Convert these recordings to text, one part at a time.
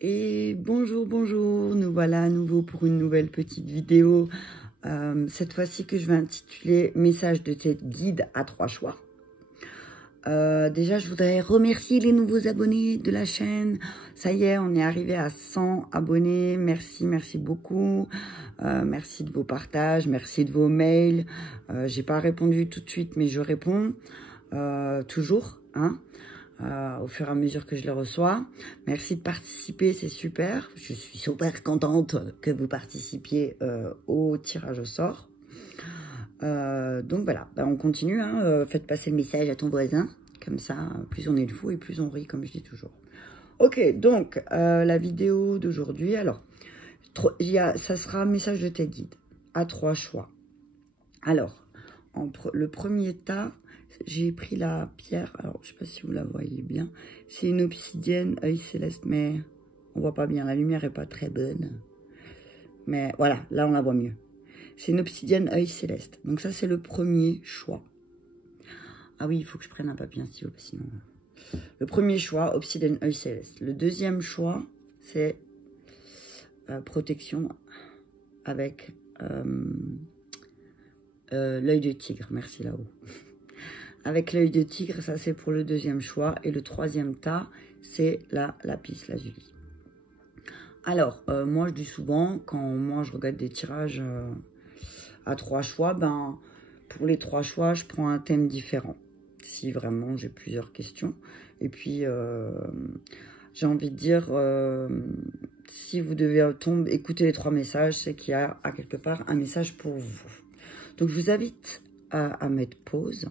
Et bonjour, bonjour, nous voilà à nouveau pour une nouvelle petite vidéo. Cette fois-ci que je vais intituler « Message de tête guide à 3 choix ». Déjà, je voudrais remercier les nouveaux abonnés de la chaîne. Ça y est, on est arrivé à 100 abonnés. Merci, merci beaucoup. Merci de vos partages, merci de vos mails. J'ai pas répondu tout de suite, mais je réponds toujours, hein. Au fur et à mesure que je les reçois. Merci de participer, c'est super. Je suis super contente que vous participiez au tirage au sort. Donc voilà, on continue. Hein, faites passer le message à ton voisin. Comme ça, plus on est le fou et plus on rit, comme je dis toujours. Ok, donc la vidéo d'aujourd'hui, alors, ça sera un message de tes guides à 3 choix. Alors, le premier tas, j'ai pris la pierre, alors je ne sais pas si vous la voyez bien, c'est une obsidienne œil céleste, mais on voit pas bien, la lumière est pas très bonne. Mais voilà, là on la voit mieux. C'est une obsidienne œil céleste, donc ça c'est le premier choix. Ah oui, il faut que je prenne un papier, un stylo, sinon... Le premier choix, obsidienne œil céleste. Le deuxième choix, c'est protection avec l'œil de tigre, merci là-haut. Avec l'œil de tigre, ça c'est pour le deuxième choix. Et le troisième tas, c'est la lapis lazuli. Alors, moi je dis souvent, quand moi je regarde des tirages à 3 choix, pour les 3 choix, je prends un thème différent. Si vraiment j'ai plusieurs questions. Et puis, j'ai envie de dire, si vous devez écouter les 3 messages, c'est qu'il y a à quelque part un message pour vous. Donc je vous invite à mettre pause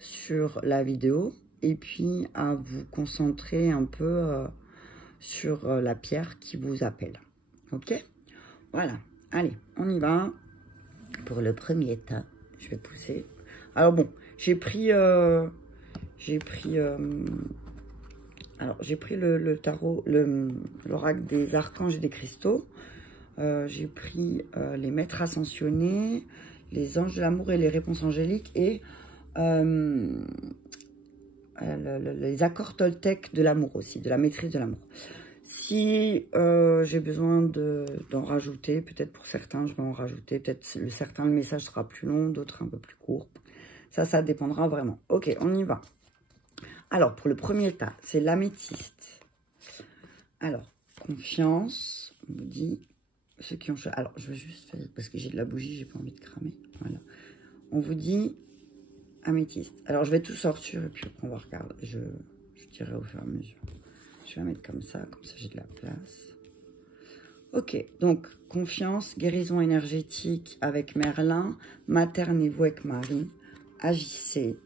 sur la vidéo et puis à vous concentrer un peu sur la pierre qui vous appelle. Ok? Voilà. Allez, on y va. Pour le premier tas, je vais pousser. Alors bon, j'ai pris le tarot, l'oracle des archanges et des cristaux. J'ai pris les maîtres ascensionnés, les anges de l'amour et les réponses angéliques et les accords toltèques de l'amour aussi, de la maîtrise de l'amour. Si j'ai besoin d'en rajouter, peut-être pour certains, je vais en rajouter. Peut-être le message sera plus long, d'autres un peu plus court. Ça dépendra vraiment. Ok, on y va. Alors, pour le premier tas, c'est l'améthyste. Alors, confiance, on me dit, ceux qui ont... Alors, je vais juste faire, parce que j'ai de la bougie, j'ai pas envie de cramer. Voilà. On vous dit améthyste. Alors, je vais tout sortir et puis après, on va regarder. Je dirai au fur et à mesure. Je vais la mettre comme ça j'ai de la place. Ok, donc confiance, guérison énergétique avec Merlin, maternez-vous avec Marie, agissez,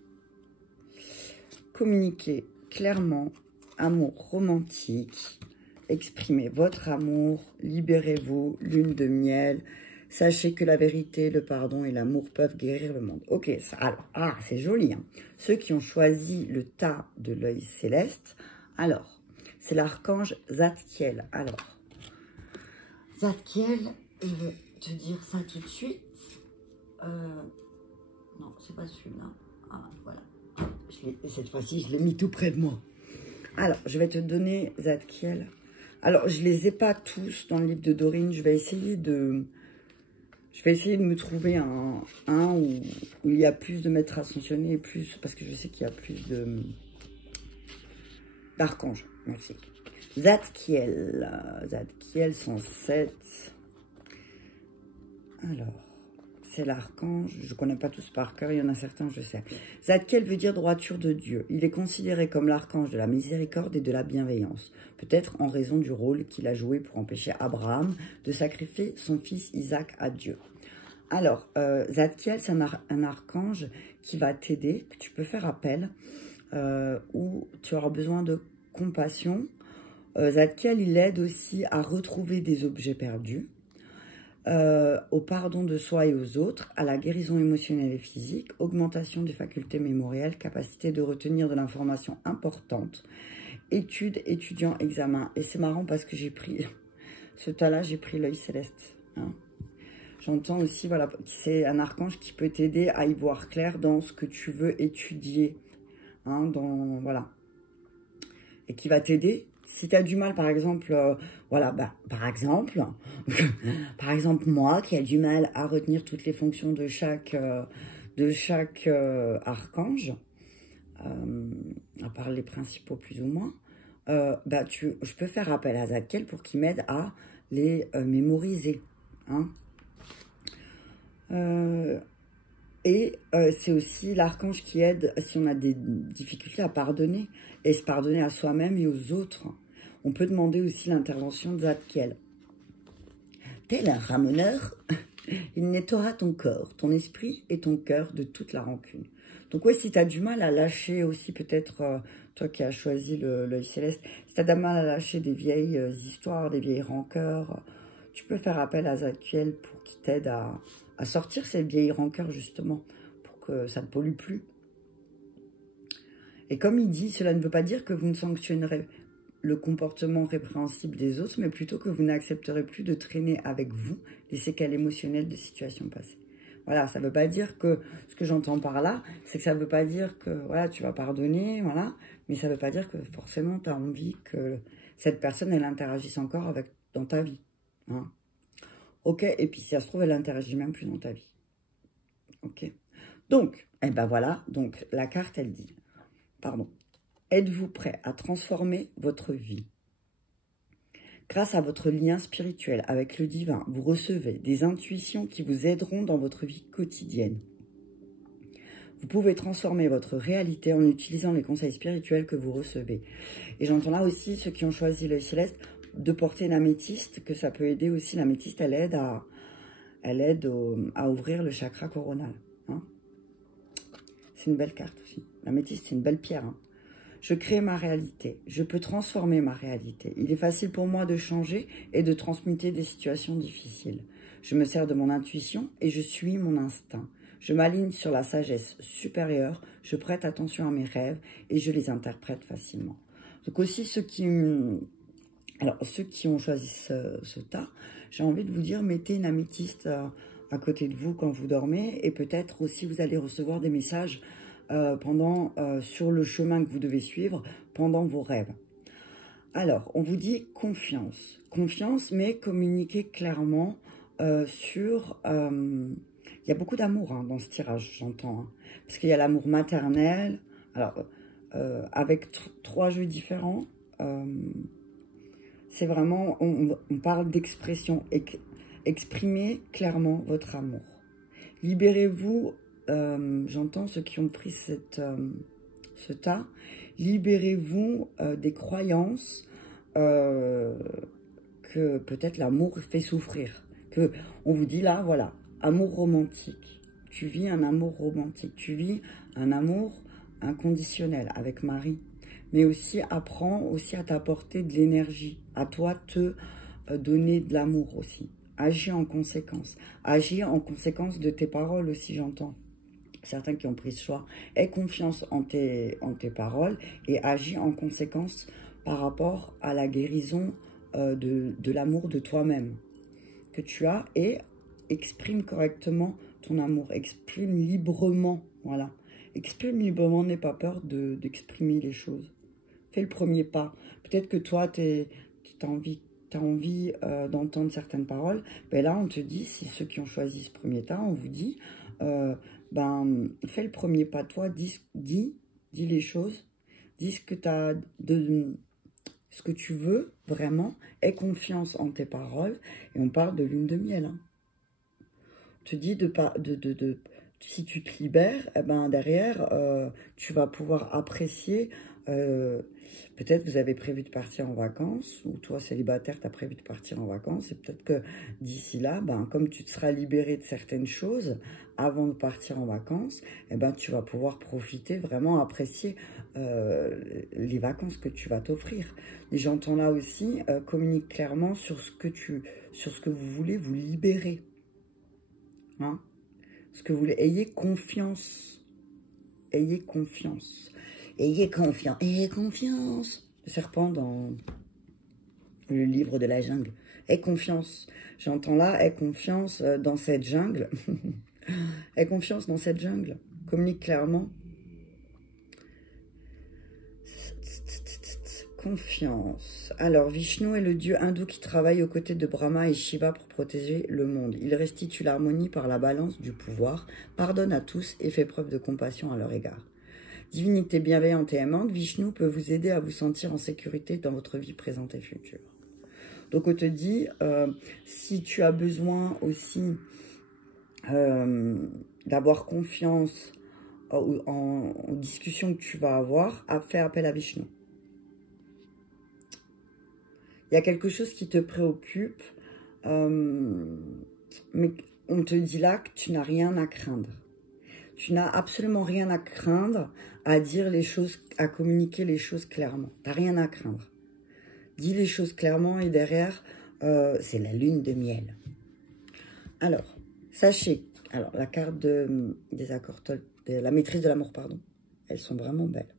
communiquez clairement, amour romantique, exprimez votre amour, libérez-vous, lune de miel, sachez que la vérité, le pardon et l'amour peuvent guérir le monde. Ok, alors, c'est joli. Hein. Ceux qui ont choisi le tas de l'œil céleste, alors, c'est l'archange Zadkiel. Alors, Zadkiel, je vais te dire ça tout de suite. Non, c'est pas celui-là. Ah, voilà. Et cette fois-ci, je l'ai mis tout près de moi. Alors, je vais te donner Zadkiel. Alors, je les ai pas tous dans le livre de Dorine. Je vais essayer de me trouver un où il y a plus de maîtres ascensionnés et plus... Parce que je sais qu'il y a plus d'archanges. Merci. Zadkiel 107. Alors, c'est l'archange. Je ne connais pas tous par cœur, il y en a certains, je sais. Zadkiel veut dire droiture de Dieu. Il est considéré comme l'archange de la miséricorde et de la bienveillance. Peut-être en raison du rôle qu'il a joué pour empêcher Abraham de sacrifier son fils Isaac à Dieu. Alors, Zadkiel, c'est un archange qui va t'aider, que tu peux faire appel, où tu auras besoin de compassion. Zadkiel, il aide aussi à retrouver des objets perdus, au pardon de soi et aux autres, à la guérison émotionnelle et physique, augmentation des facultés mémorielles, capacité de retenir de l'information importante, études, étudiants, examens. Et c'est marrant parce que j'ai pris, ce tas-là, j'ai pris l'œil céleste. Hein. J'entends aussi, voilà, c'est un archange qui peut t'aider à y voir clair dans ce que tu veux étudier. Hein, voilà. Et qui va t'aider Si tu as du mal, par exemple, voilà, bah, par exemple, moi qui a du mal à retenir toutes les fonctions de chaque archange, à part les principaux plus ou moins, bah, je peux faire appel à Zadkiel pour qu'il m'aide à les mémoriser. Hein. C'est aussi l'archange qui aide si on a des difficultés à pardonner et se pardonner à soi-même et aux autres. On peut demander aussi l'intervention de Zadkiel. Tel un ramoneur, il nettoiera ton corps, ton esprit et ton cœur de toute la rancune. Donc ouais, si tu as du mal à lâcher aussi, peut-être, toi qui as choisi l'œil céleste, si tu as du mal à lâcher des vieilles histoires, des vieilles rancœurs, tu peux faire appel à Zadkiel pour qu'il t'aide à sortir ces vieilles rancœurs, justement, pour que ça ne pollue plus. Et comme il dit, cela ne veut pas dire que vous ne sanctionnerez le comportement répréhensible des autres, mais plutôt que vous n'accepterez plus de traîner avec vous les séquelles émotionnelles de situations passées. Voilà, ça ne veut pas dire que, ce que j'entends par là, c'est que ça ne veut pas dire que voilà, tu vas pardonner, voilà, mais ça ne veut pas dire que forcément tu as envie que cette personne, elle interagisse encore dans ta vie. Hein. Ok, et puis si ça se trouve, elle interagit même plus dans ta vie. Ok. Donc, eh ben voilà, donc la carte, elle dit, pardon, êtes-vous prêt à transformer votre vie? Grâce à votre lien spirituel avec le divin, vous recevez des intuitions qui vous aideront dans votre vie quotidienne. Vous pouvez transformer votre réalité en utilisant les conseils spirituels que vous recevez. Et j'entends là aussi ceux qui ont choisi l'œil céleste de porter une améthyste, que ça peut aider aussi. L'améthyste, elle aide à ouvrir le chakra coronal. Hein. C'est une belle carte aussi. L'améthyste, c'est une belle pierre. Hein. Je crée ma réalité. Je peux transformer ma réalité. Il est facile pour moi de changer et de transmuter des situations difficiles. Je me sers de mon intuition et je suis mon instinct. Je m'aligne sur la sagesse supérieure. Je prête attention à mes rêves et je les interprète facilement. Donc aussi ceux qui ont choisi ce tas, j'ai envie de vous dire, mettez une améthyste à côté de vous quand vous dormez et peut-être aussi vous allez recevoir des messages sur le chemin que vous devez suivre pendant vos rêves. Alors, on vous dit confiance. Confiance, mais communiquez clairement sur... il y a beaucoup d'amour hein, dans ce tirage, j'entends. Hein, parce qu'il y a l'amour maternel. Alors, avec 3 jeux différents, c'est vraiment... On parle d'expression. Exprimez clairement votre amour. Libérez-vous... j'entends ceux qui ont pris ce tas, libérez-vous des croyances que peut-être l'amour fait souffrir. Que on vous dit là, voilà, amour romantique. Tu vis un amour romantique, tu vis un amour inconditionnel avec Marie. Mais aussi, apprends aussi à t'apporter de l'énergie, à toi te donner de l'amour aussi. Agis en conséquence. Agis en conséquence de tes paroles aussi, j'entends. Certains qui ont pris ce choix, aie confiance en tes paroles et agis en conséquence par rapport à la guérison de l'amour de toi-même que tu as et exprime correctement ton amour, exprime librement, voilà. Exprime librement, n'aie pas peur d'exprimer les choses. Fais le premier pas. Peut-être que toi, tu as envie d'entendre certaines paroles. Ben là, on te dit, si ceux qui ont choisi ce premier tas, on vous dit... fais le premier pas, toi, dis les choses, dis ce que tu veux vraiment, aie confiance en tes paroles, et on parle de lune de miel. Hein. On te dit si tu te libères, eh ben derrière, tu vas pouvoir apprécier. Peut-être vous avez prévu de partir en vacances, ou toi célibataire, tu as prévu de partir en vacances, et peut-être que d'ici là, comme tu te seras libéré de certaines choses avant de partir en vacances, eh ben, tu vas pouvoir profiter, vraiment apprécier les vacances que tu vas t'offrir. Et j'entends là aussi, communique clairement sur ce que vous voulez vous libérer. Hein? Ce que vous voulez, ayez confiance. Ayez confiance. Ayez confiance, ayez confiance. Le serpent dans le livre de la jungle. Aie confiance. J'entends là, aie confiance dans cette jungle. Aie confiance dans cette jungle. Communique clairement. confiance. Alors, Vishnu est le dieu hindou qui travaille aux côtés de Brahma et Shiva pour protéger le monde. Il restitue l'harmonie par la balance du pouvoir, pardonne à tous et fait preuve de compassion à leur égard. Divinité bienveillante et aimante, Vishnu peut vous aider à vous sentir en sécurité dans votre vie présente et future. Donc, on te dit, si tu as besoin aussi d'avoir confiance en discussion que tu vas avoir, fais appel à Vishnu. Il y a quelque chose qui te préoccupe, mais on te dit là que tu n'as rien à craindre. Tu n'as absolument rien à craindre à dire les choses, à communiquer les choses clairement. Tu n'as rien à craindre. Dis les choses clairement et derrière, c'est la lune de miel. Alors, sachez, alors la carte des accords, de la maîtrise de l'amour, pardon, elles sont vraiment belles.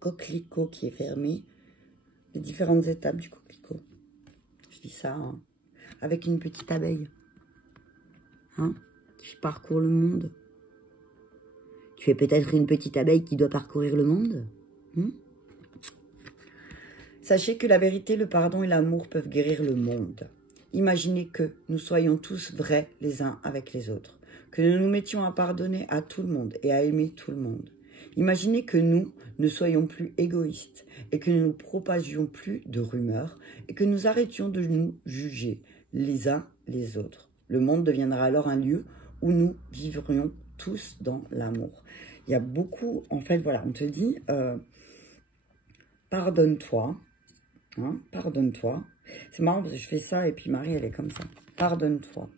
Coquelicot qui est fermé, les différentes étapes du coquelicot. Je dis ça, hein, avec une petite abeille, hein, qui parcourt le monde. Tu es peut-être une petite abeille qui doit parcourir le monde, hein? Sachez que la vérité, le pardon et l'amour peuvent guérir le monde. Imaginez que nous soyons tous vrais les uns avec les autres, que nous nous mettions à pardonner à tout le monde et à aimer tout le monde. Imaginez que nous ne soyons plus égoïstes et que nous ne propagions plus de rumeurs et que nous arrêtions de nous juger les uns les autres. Le monde deviendra alors un lieu où nous vivrions tous dans l'amour. Il y a beaucoup, en fait, voilà, on te dit, pardonne-toi, hein, pardonne-toi. C'est marrant parce que je fais ça et puis Marie, elle est comme ça. Pardonne-toi.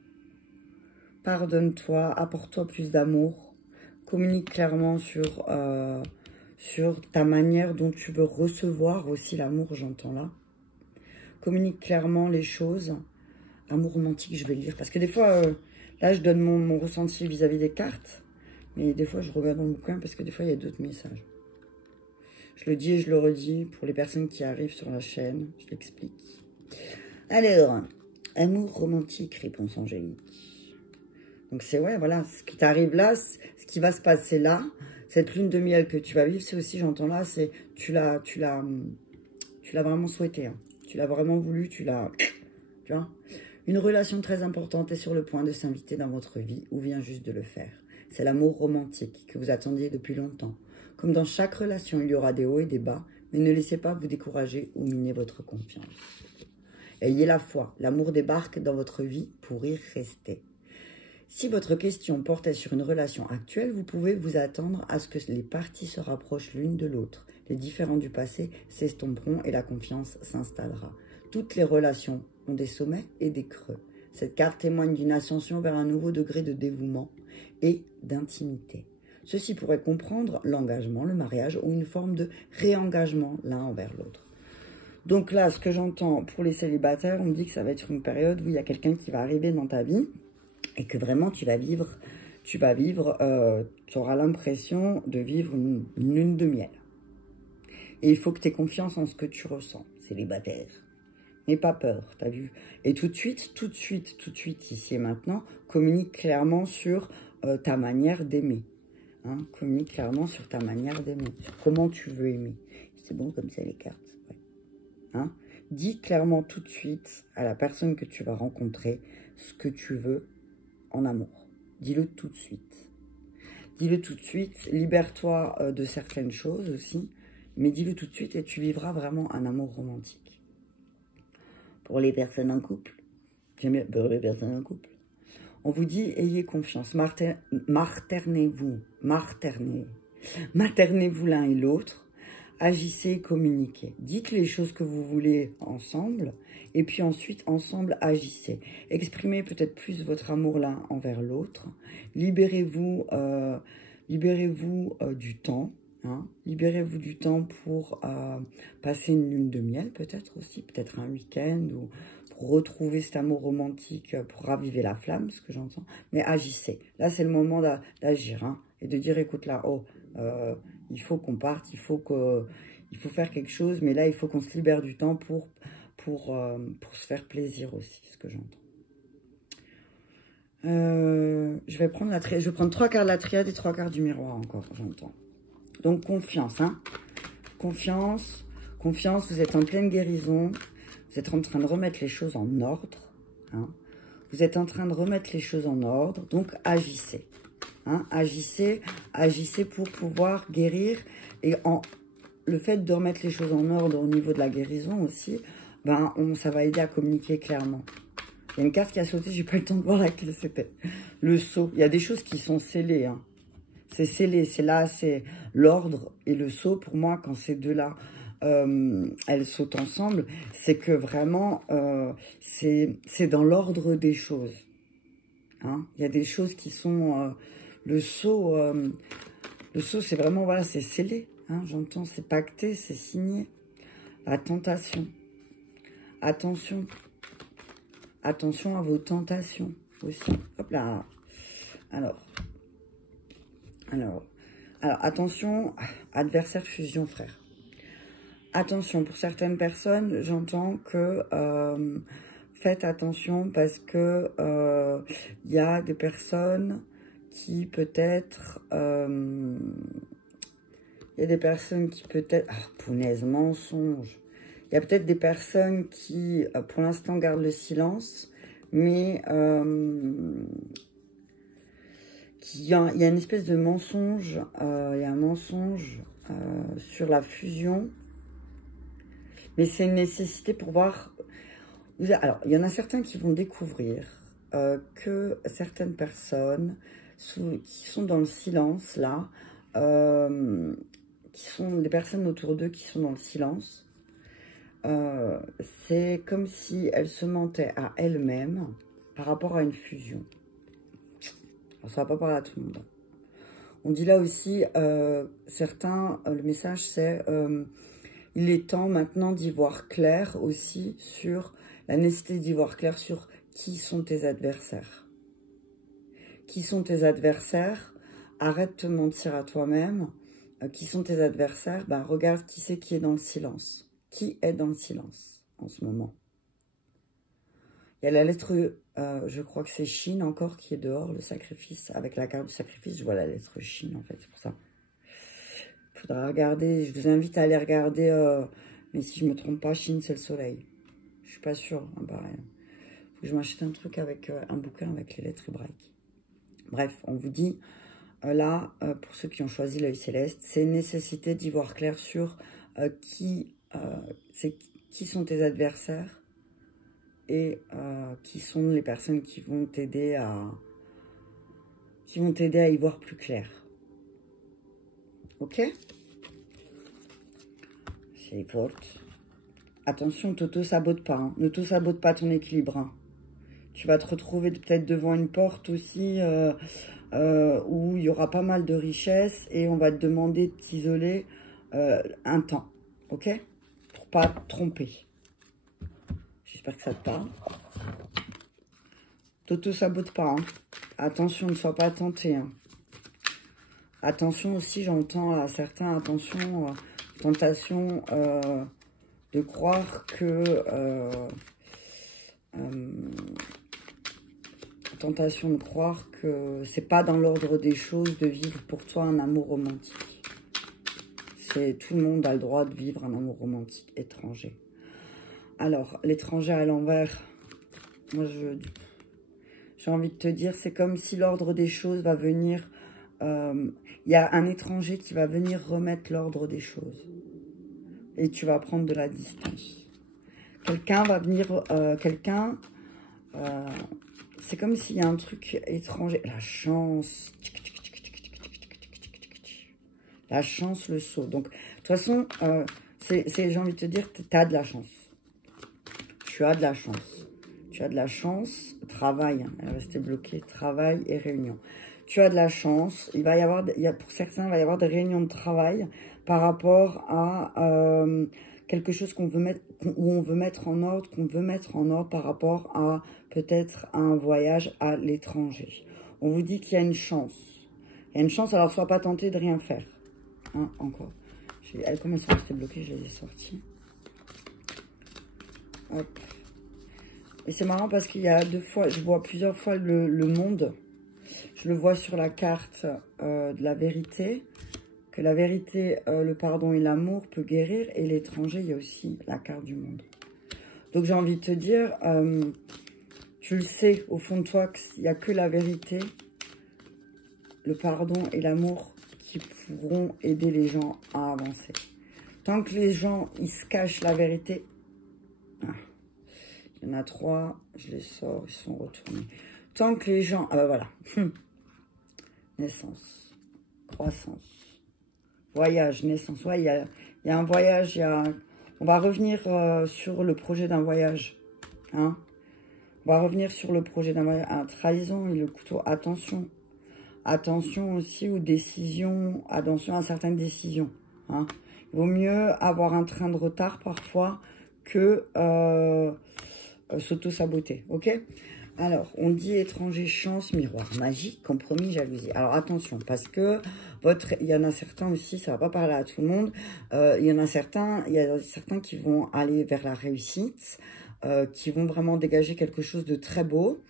Pardonne-toi, apporte-toi plus d'amour. Communique clairement sur ta manière dont tu veux recevoir aussi l'amour, j'entends là. Communique clairement les choses. Amour romantique, je vais le lire. Parce que des fois, là, je donne mon ressenti vis-à-vis des cartes. Mais des fois, je regarde dans le bouquin parce que des fois, il y a d'autres messages. Je le dis et je le redis pour les personnes qui arrivent sur la chaîne. Je l'explique. Alors, amour romantique, réponse angélique. Donc c'est ouais, voilà, ce qui t'arrive là, ce qui va se passer là, cette lune de miel que tu vas vivre, c'est aussi, j'entends là, c'est tu l'as vraiment souhaité, hein. Tu l'as vraiment voulu, tu vois. Une relation très importante est sur le point de s'inviter dans votre vie ou vient juste de le faire. C'est l'amour romantique que vous attendiez depuis longtemps. Comme dans chaque relation, il y aura des hauts et des bas, mais ne laissez pas vous décourager ou miner votre confiance. Ayez la foi, l'amour débarque dans votre vie pour y rester. Si votre question portait sur une relation actuelle, vous pouvez vous attendre à ce que les parties se rapprochent l'une de l'autre. Les différends du passé s'estomperont et la confiance s'installera. Toutes les relations ont des sommets et des creux. Cette carte témoigne d'une ascension vers un nouveau degré de dévouement et d'intimité. Ceci pourrait comprendre l'engagement, le mariage ou une forme de réengagement l'un envers l'autre. Donc là, ce que j'entends pour les célibataires, on me dit que ça va être une période où il y a quelqu'un qui va arriver dans ta vie et que vraiment tu auras l'impression de vivre une lune de miel. Et il faut que tu aies confiance en ce que tu ressens, célibataire. N'aie pas peur, t'as vu? Et tout de suite, ici et maintenant, communique clairement sur ta manière d'aimer. Hein, communique clairement sur ta manière d'aimer, sur comment tu veux aimer. C'est bon comme ça les cartes. Ouais. Hein? Dis clairement tout de suite à la personne que tu vas rencontrer ce que tu veux en amour. Dis-le tout de suite. Dis-le tout de suite. Libère-toi de certaines choses aussi. Mais dis-le tout de suite et tu vivras vraiment un amour romantique. Pour les personnes en couple. J'aime bien pour les personnes en couple. On vous dit, ayez confiance. Maternez-vous l'un et l'autre. Agissez et communiquez. Dites les choses que vous voulez ensemble. Et puis ensuite, ensemble, agissez. Exprimez peut-être plus votre amour l'un envers l'autre. Libérez-vous du temps. Hein. Libérez-vous du temps pour passer une lune de miel, peut-être aussi. Peut-être un week-end ou pour retrouver cet amour romantique, pour raviver la flamme, ce que j'entends. Mais agissez. Là, c'est le moment d'agir. Hein, et de dire, écoute là, il faut qu'on parte, il faut faire quelque chose, mais là, il faut qu'on se libère du temps pour se faire plaisir aussi, ce que j'entends. Je vais prendre 3 quarts de la triade et 3 quarts du miroir encore, j'entends. Donc, confiance, hein. Confiance, Confiance, vous êtes en pleine guérison. Vous êtes en train de remettre les choses en ordre. Hein. Vous êtes en train de remettre les choses en ordre. Donc, agissez. Hein. Agissez pour pouvoir guérir. Et le fait de remettre les choses en ordre au niveau de la guérison aussi, ben, ça va aider à communiquer clairement. Il y a une carte qui a sauté, j'ai pas eu le temps de voir laquelle c'était. Le sceau. Il y a des choses qui sont scellées. Hein. C'est scellé, c'est là, c'est l'ordre et le sceau. Pour moi, quand ces deux-là, elles sautent ensemble, c'est que vraiment, c'est dans l'ordre des choses. Hein. Il y a des choses qui sont... le sceau, c'est vraiment, voilà, c'est scellé. Hein, j'entends, c'est pacté, c'est signé. La tentation. Attention. Attention à vos tentations aussi. Hop là. Alors, attention, adversaire, fusion, frère. Attention, pour certaines personnes, j'entends que faites attention parce que y a des personnes qui peut-être... il y a des personnes qui peut-être... Ah, punaise, mensonge. Il y a peut-être des personnes qui, pour l'instant, gardent le silence, mais il y a une espèce de mensonge. Il y a un mensonge sur la fusion. Mais c'est une nécessité pour voir... Alors, il y en a certains qui vont découvrir que certaines personnes qui sont dans le silence, là, qui sont des personnes autour d'eux qui sont dans le silence, c'est comme si elles se mentaient à elles-mêmes par rapport à une fusion. Alors, ça ne va pas parler à tout le monde. On dit là aussi, certains, le message c'est... il est temps maintenant d'y voir clair aussi sur la nécessité d'y voir clair sur qui sont tes adversaires. Qui sont tes adversaires? Arrête de te mentir à toi-même. Qui sont tes adversaires? Ben, regarde qui c'est qui est dans le silence. Qui est dans le silence en ce moment? Il y a la lettre, je crois que c'est Chine encore qui est dehors, le sacrifice. Avec la carte du sacrifice, je vois la lettre Chine en fait, c'est pour ça. Il faudra regarder, je vous invite à aller regarder, mais si je ne me trompe pas, Chine c'est le soleil. Je suis pas sûre, hein, pareil. Faut que je m'achète un truc avec un bouquin avec les lettres hébraïques. Bref, on vous dit, là, pour ceux qui ont choisi l'œil céleste, c'est une nécessité d'y voir clair sur qui sont tes adversaires et qui sont les personnes qui vont t'aider à y voir plus clair. Ok? C'est fort. Attention, t'auto-sabote pas. Hein. Ne t'auto-sabote pas ton équilibre. Hein. Tu vas te retrouver peut-être devant une porte aussi où il y aura pas mal de richesses et on va te demander de t'isoler un temps. Ok? Pour pas te tromper. J'espère que ça te parle. T'auto-sabote pas. Hein. Attention, ne sois pas tenté. Hein. Attention aussi, j'entends à certains, attention, tentation de croire que... tentation de croire que c'est pas dans l'ordre des choses de vivre pour toi un amour romantique. Tout le monde a le droit de vivre un amour romantique étranger. Alors, l'étranger à l'envers, moi j'ai envie de te dire, c'est comme si l'ordre des choses va venir... Il y a un étranger qui va venir remettre l'ordre des choses. Et tu vas prendre de la distance. Quelqu'un va venir... c'est comme s'il y a un truc étranger. La chance. La chance, le saut. Donc, de toute façon, j'ai envie de te dire, tu as de la chance. Tu as de la chance. Tu as de la chance. Travail. Elle est restée bloquée. Travail et réunion. Tu as de la chance. Il va y avoir, pour certains, il va y avoir des réunions de travail par rapport à quelque chose qu'on veut mettre, où on veut mettre en ordre, par rapport à peut-être un voyage à l'étranger. On vous dit qu'il y a une chance. Il y a une chance, alors sois pas tenté de rien faire. Hein, encore. Comme elles sont restées bloquées, je les ai sorties. Hop. Et c'est marrant parce qu'il y a 2 fois, je vois plusieurs fois le monde. Je le vois sur la carte de la vérité. que la vérité, le pardon et l'amour peut guérir. Et l'étranger, il y a aussi la carte du monde. Donc, j'ai envie de te dire, tu le sais au fond de toi qu'il n'y a que la vérité, le pardon et l'amour qui pourront aider les gens à avancer. Tant que les gens, ils se cachent la vérité, il y en a 3, je les sors, ils sont retournés. Tant que les gens, ah ben voilà, naissance, croissance, voyage, naissance, ouais, il y a un voyage, on va revenir sur le projet d'un voyage, hein. On va revenir sur le projet d'un voyage, trahison et le couteau, attention. Attention aussi aux décisions, attention à certaines décisions. Hein. Il vaut mieux avoir un train de retard parfois que s'auto-saboter. Ok? Alors, on dit étranger, chance, miroir, magie, compromis, jalousie. Alors, attention, parce que il y en a certains aussi, ça ne va pas parler à tout le monde, il y a certains qui vont aller vers la réussite, qui vont vraiment dégager quelque chose de très beau.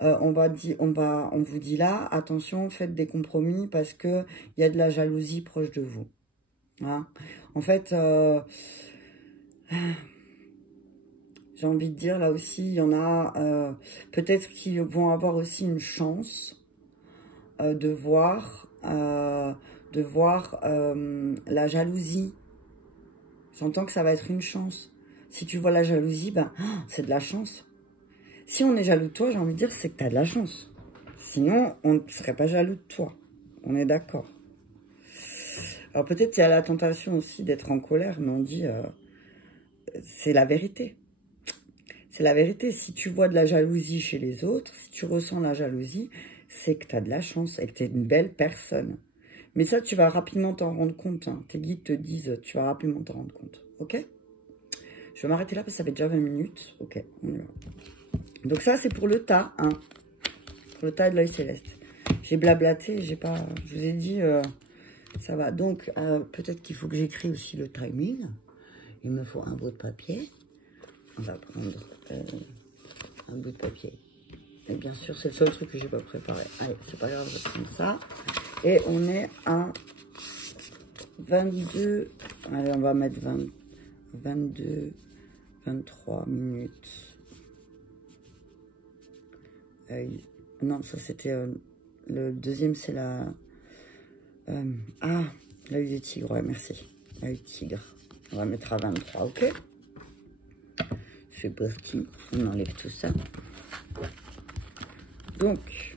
On vous dit là, attention, faites des compromis parce que il y a de la jalousie proche de vous. Hein. En fait, j'ai envie de dire là aussi, il y en a peut-être qui vont avoir aussi une chance de voir la jalousie. J'entends que ça va être une chance. Si tu vois la jalousie, ben c'est de la chance. Si on est jaloux de toi, j'ai envie de dire, c'est que tu as de la chance. Sinon, on ne serait pas jaloux de toi. On est d'accord. Alors peut-être qu'il y a la tentation aussi d'être en colère, mais on dit, c'est la vérité. C'est la vérité. Si tu vois de la jalousie chez les autres, si tu ressens la jalousie, c'est que tu as de la chance et que tu es une belle personne. Mais ça, tu vas rapidement t'en rendre compte. Hein. Tes guides te disent, tu vas rapidement t'en rendre compte. Ok? Je vais m'arrêter là parce que ça fait déjà 20 minutes. Ok, on y va. Donc ça, c'est pour le tas, hein. Pour le tas de l'œil céleste. J'ai blablaté, j'ai pas... Je vous ai dit, ça va. Donc, peut-être qu'il faut que j'écris aussi le timing. Il me faut un bout de papier. On va prendre un bout de papier. Et bien sûr, c'est le seul truc que j'ai pas préparé. Allez, c'est pas grave, je vais prendre ça. Et on est à 22... Allez, on va mettre 22, 23 minutes. Non, ça c'était le deuxième, c'est la l'œil du tigre. Ouais, merci, l'œil du tigre. On va mettre à 23, ok? C'est parti, on enlève tout ça. Donc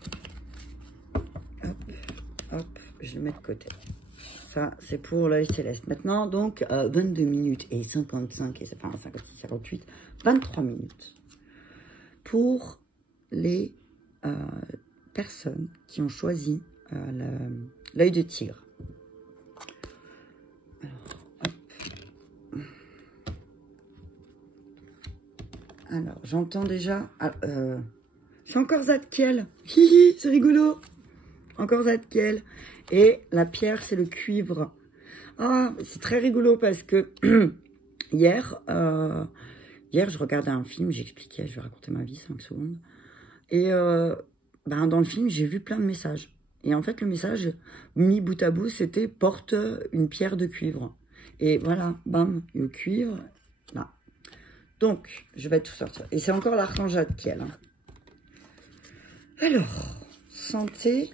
hop, je le mets de côté. Ça, c'est pour l'œil céleste. Maintenant, donc 22 minutes et 55 et enfin 56, 58, 23 minutes pour les personnes qui ont choisi l'œil de tigre. Alors, j'entends déjà... c'est encore Zadkiel. Hihi, c'est rigolo. Encore Zadkiel. Et la pierre, c'est le cuivre. Ah, c'est très rigolo parce que hier, je regardais un film, j'expliquais, je vais raconter ma vie 5 secondes. Et dans le film, j'ai vu plein de messages. Et en fait, le message, mis bout à bout, c'était « porte une pierre de cuivre ». Et voilà, bam, le cuivre, là. Donc, je vais tout sortir. Et c'est encore l'archange Zadkiel. Hein. Alors, santé,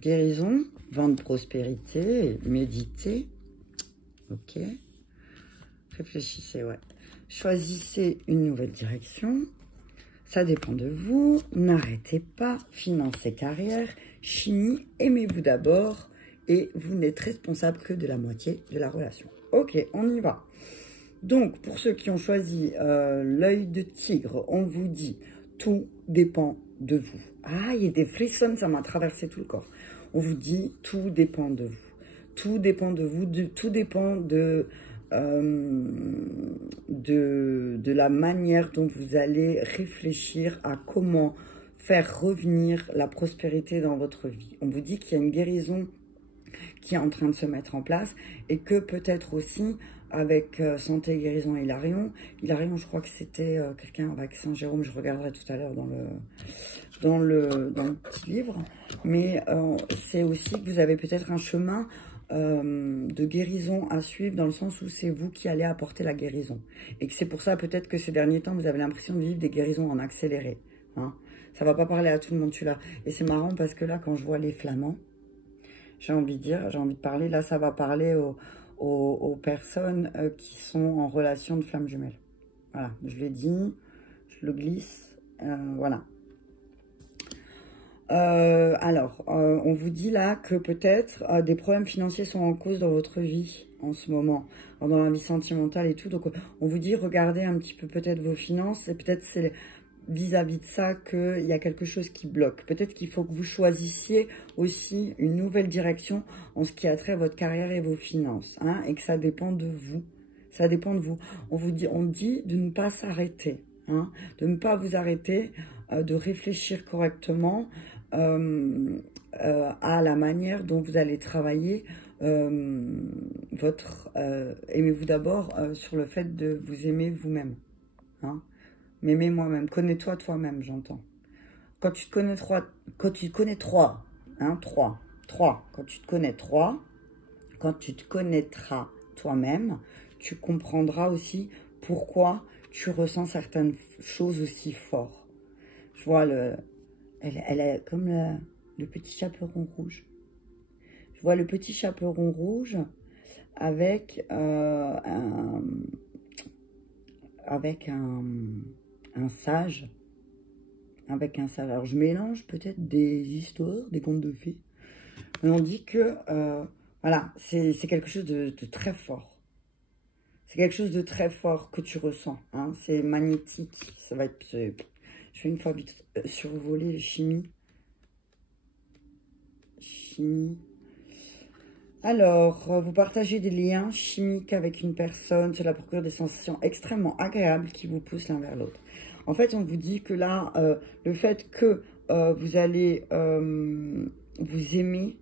guérison, vent de prospérité, méditer. Ok. Réfléchissez, ouais. Choisissez une nouvelle direction. Ça dépend de vous. N'arrêtez pas. Finance et carrière. Chimie, aimez-vous d'abord. Et vous n'êtes responsable que de la moitié de la relation. Ok, on y va. Donc, pour ceux qui ont choisi l'œil de tigre, on vous dit, tout dépend de vous. Ah, il y a des frissons, ça m'a traversé tout le corps. On vous dit, tout dépend de vous. Tout dépend de vous, tout dépend de la manière dont vous allez réfléchir à comment faire revenir la prospérité dans votre vie. On vous dit qu'il y a une guérison qui est en train de se mettre en place et que peut-être aussi avec Santé, Guérison et Hilarion. Hilarion, je crois que c'était quelqu'un avec Saint-Jérôme, je regarderai tout à l'heure dans le petit livre. Mais c'est aussi que vous avez peut-être un chemin de guérison à suivre, dans le sens où c'est vous qui allez apporter la guérison. Et que c'est pour ça peut-être que ces derniers temps, vous avez l'impression de vivre des guérisons en accéléré. Hein. Ça va pas parler à tout le monde, celui-là. Et c'est marrant parce que là, quand je vois les flamands, j'ai envie de parler, là, ça va parler aux personnes qui sont en relation de flammes jumelles. Voilà, je l'ai dit, je le glisse, voilà. On vous dit là que peut-être des problèmes financiers sont en cause dans votre vie en ce moment, dans la vie sentimentale et tout. Donc, on vous dit, regardez un petit peu peut-être vos finances et peut-être c'est vis-à-vis de ça qu'il y a quelque chose qui bloque. Peut-être qu'il faut que vous choisissiez aussi une nouvelle direction en ce qui a trait à votre carrière et vos finances, hein, et que ça dépend de vous. Ça dépend de vous. On dit de ne pas s'arrêter, hein, de ne pas vous arrêter, de réfléchir correctement à la manière dont vous allez travailler aimez-vous d'abord sur le fait de vous aimer vous-même, hein. M'aimer moi-même, connais-toi toi-même, j'entends. Quand tu te connais quand tu te connaîtras quand tu te connaîtras toi-même, tu comprendras aussi pourquoi tu ressens certaines choses aussi fort. Je vois elle est comme le petit chaperon rouge. Je vois le petit chaperon rouge avec un sage. Alors, je mélange peut-être des histoires, des contes de fées. Mais on dit que, voilà, c'est quelque chose de très fort. C'est quelque chose de très fort que tu ressens. Hein. C'est magnétique. Ça va être... Je vais une fois vite survoler chimie. Alors, vous partagez des liens chimiques avec une personne. Cela procure des sensations extrêmement agréables qui vous poussent l'un vers l'autre. En fait, on vous dit que là, le fait que vous allez vous aimer,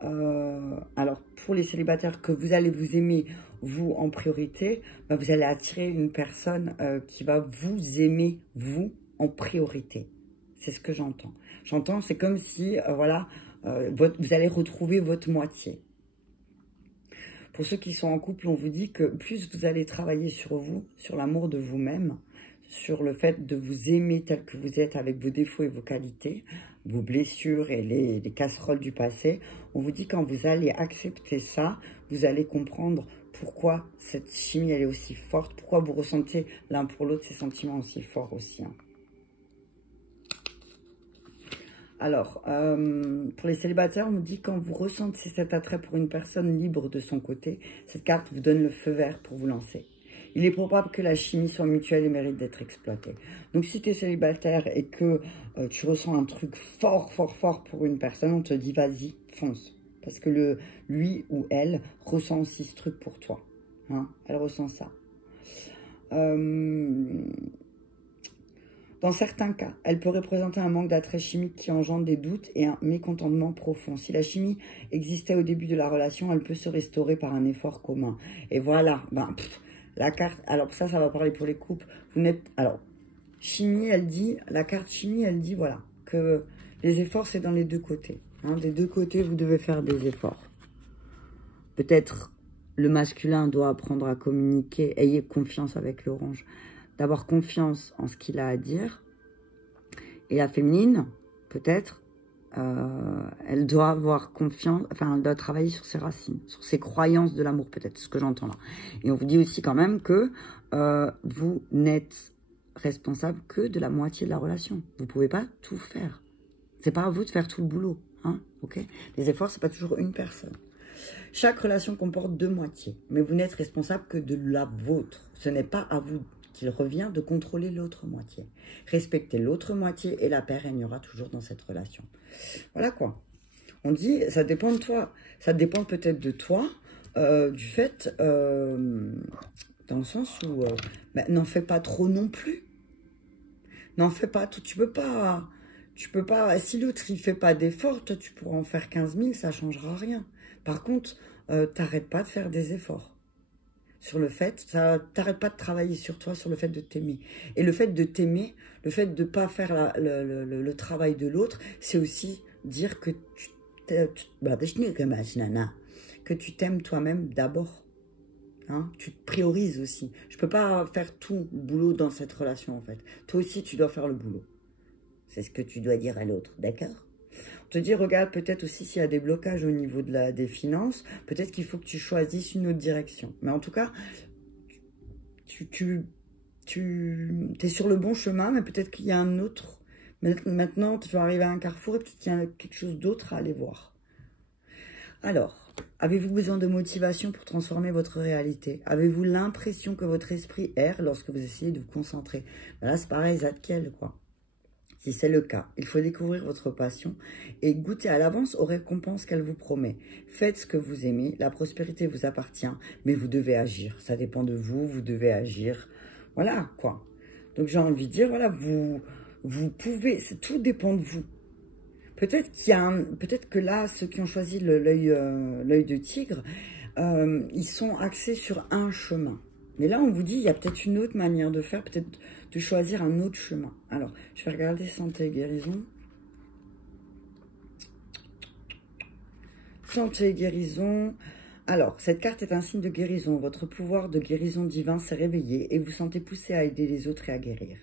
alors pour les célibataires, que vous allez vous aimer, vous en priorité, bah, vous allez attirer une personne qui va vous aimer, vous, en priorité. C'est ce que j'entends. J'entends, c'est comme si, voilà, vous allez retrouver votre moitié. Pour ceux qui sont en couple, on vous dit que plus vous allez travailler sur vous, sur l'amour de vous-même, sur le fait de vous aimer tel que vous êtes avec vos défauts et vos qualités, vos blessures et les casseroles du passé, on vous dit quand vous allez accepter ça, vous allez comprendre pourquoi cette chimie elle est aussi forte, pourquoi vous ressentez l'un pour l'autre ces sentiments aussi forts aussi. Hein. Alors, pour les célibataires, on nous dit quand vous ressentez cet attrait pour une personne libre de son côté, cette carte vous donne le feu vert pour vous lancer. Il est probable que la chimie soit mutuelle et mérite d'être exploitée. Donc, si tu es célibataire et que tu ressens un truc fort, fort, fort pour une personne, on te dit vas-y, fonce. Parce que lui ou elle ressent aussi ce truc pour toi. Hein, elle ressent ça. Dans certains cas, elle peut représenter un manque d'attrait chimique qui engendre des doutes et un mécontentement profond. Si la chimie existait au début de la relation, elle peut se restaurer par un effort commun. Et voilà, la carte, alors ça va parler pour les couples. Vous n'êtes, alors, chimie, elle dit, la carte chimie, elle dit, voilà, que les efforts, c'est dans les deux côtés. Hein, des deux côtés, vous devez faire des efforts. Peut-être le masculin doit apprendre à communiquer. Ayez confiance avec l'orange. D'avoir confiance en ce qu'il a à dire. Et la féminine, peut-être, elle doit avoir confiance, enfin, elle doit travailler sur ses racines, sur ses croyances de l'amour, peut-être, ce que j'entends là. Et on vous dit aussi quand même que vous n'êtes responsable que de la moitié de la relation. Vous ne pouvez pas tout faire. C'est pas à vous de faire tout le boulot, hein, ok? Les efforts, c'est pas toujours une personne. Chaque relation comporte deux moitiés, mais vous n'êtes responsable que de la vôtre. Ce n'est pas à vous qu'il revient de contrôler l'autre moitié. Respecter l'autre moitié et la paix régnera toujours dans cette relation. Voilà quoi. On dit, ça dépend de toi. Ça dépend peut-être de toi, du fait, dans le sens où, n'en fais pas trop non plus. N'en fais pas tout. Tu peux pas, si l'autre il fait pas d'efforts, toi tu pourras en faire 15 000, ça changera rien. Par contre, t'arrêtes pas de faire des efforts. Sur le fait, t'arrêtes pas de travailler sur toi, sur le fait de t'aimer. Et le fait de t'aimer, le fait de pas faire le travail que que tu t'aimes toi-même d'abord. Hein, tu te priorises aussi. Je ne peux pas faire tout le boulot dans cette relation, en fait. Toi aussi, tu dois faire le boulot. C'est ce que tu dois dire à l'autre, d'accord? On te dit, regarde, peut-être aussi s'il y a des blocages au niveau des finances, peut-être qu'il faut que tu choisisses une autre direction. Mais en tout cas, tu es sur le bon chemin, mais peut-être qu'il y a un autre. Maintenant, tu vas arriver à un carrefour et peut-être qu'il y a quelque chose d'autre à aller voir. Alors, avez-vous besoin de motivation pour transformer votre réalité? Avez-vous l'impression que votre esprit erre lorsque vous essayez de vous concentrer? Ben là, c'est pareil, Zadkiel, quoi. Si c'est le cas, il faut découvrir votre passion et goûter à l'avance aux récompenses qu'elle vous promet. Faites ce que vous aimez, la prospérité vous appartient, mais vous devez agir. Ça dépend de vous, vous devez agir. Voilà, quoi. Donc, j'ai envie de dire, voilà, vous pouvez, tout dépend de vous. Peut-être peut-être que là, ceux qui ont choisi l'œil de tigre, ils sont axés sur un chemin. Mais là, on vous dit, il y a peut-être une autre manière de faire, peut-être de choisir un autre chemin. Alors, je vais regarder santé et guérison. Santé et guérison. Alors, cette carte est un signe de guérison. Votre pouvoir de guérison divin s'est réveillé et vous sentez poussé à aider les autres et à guérir.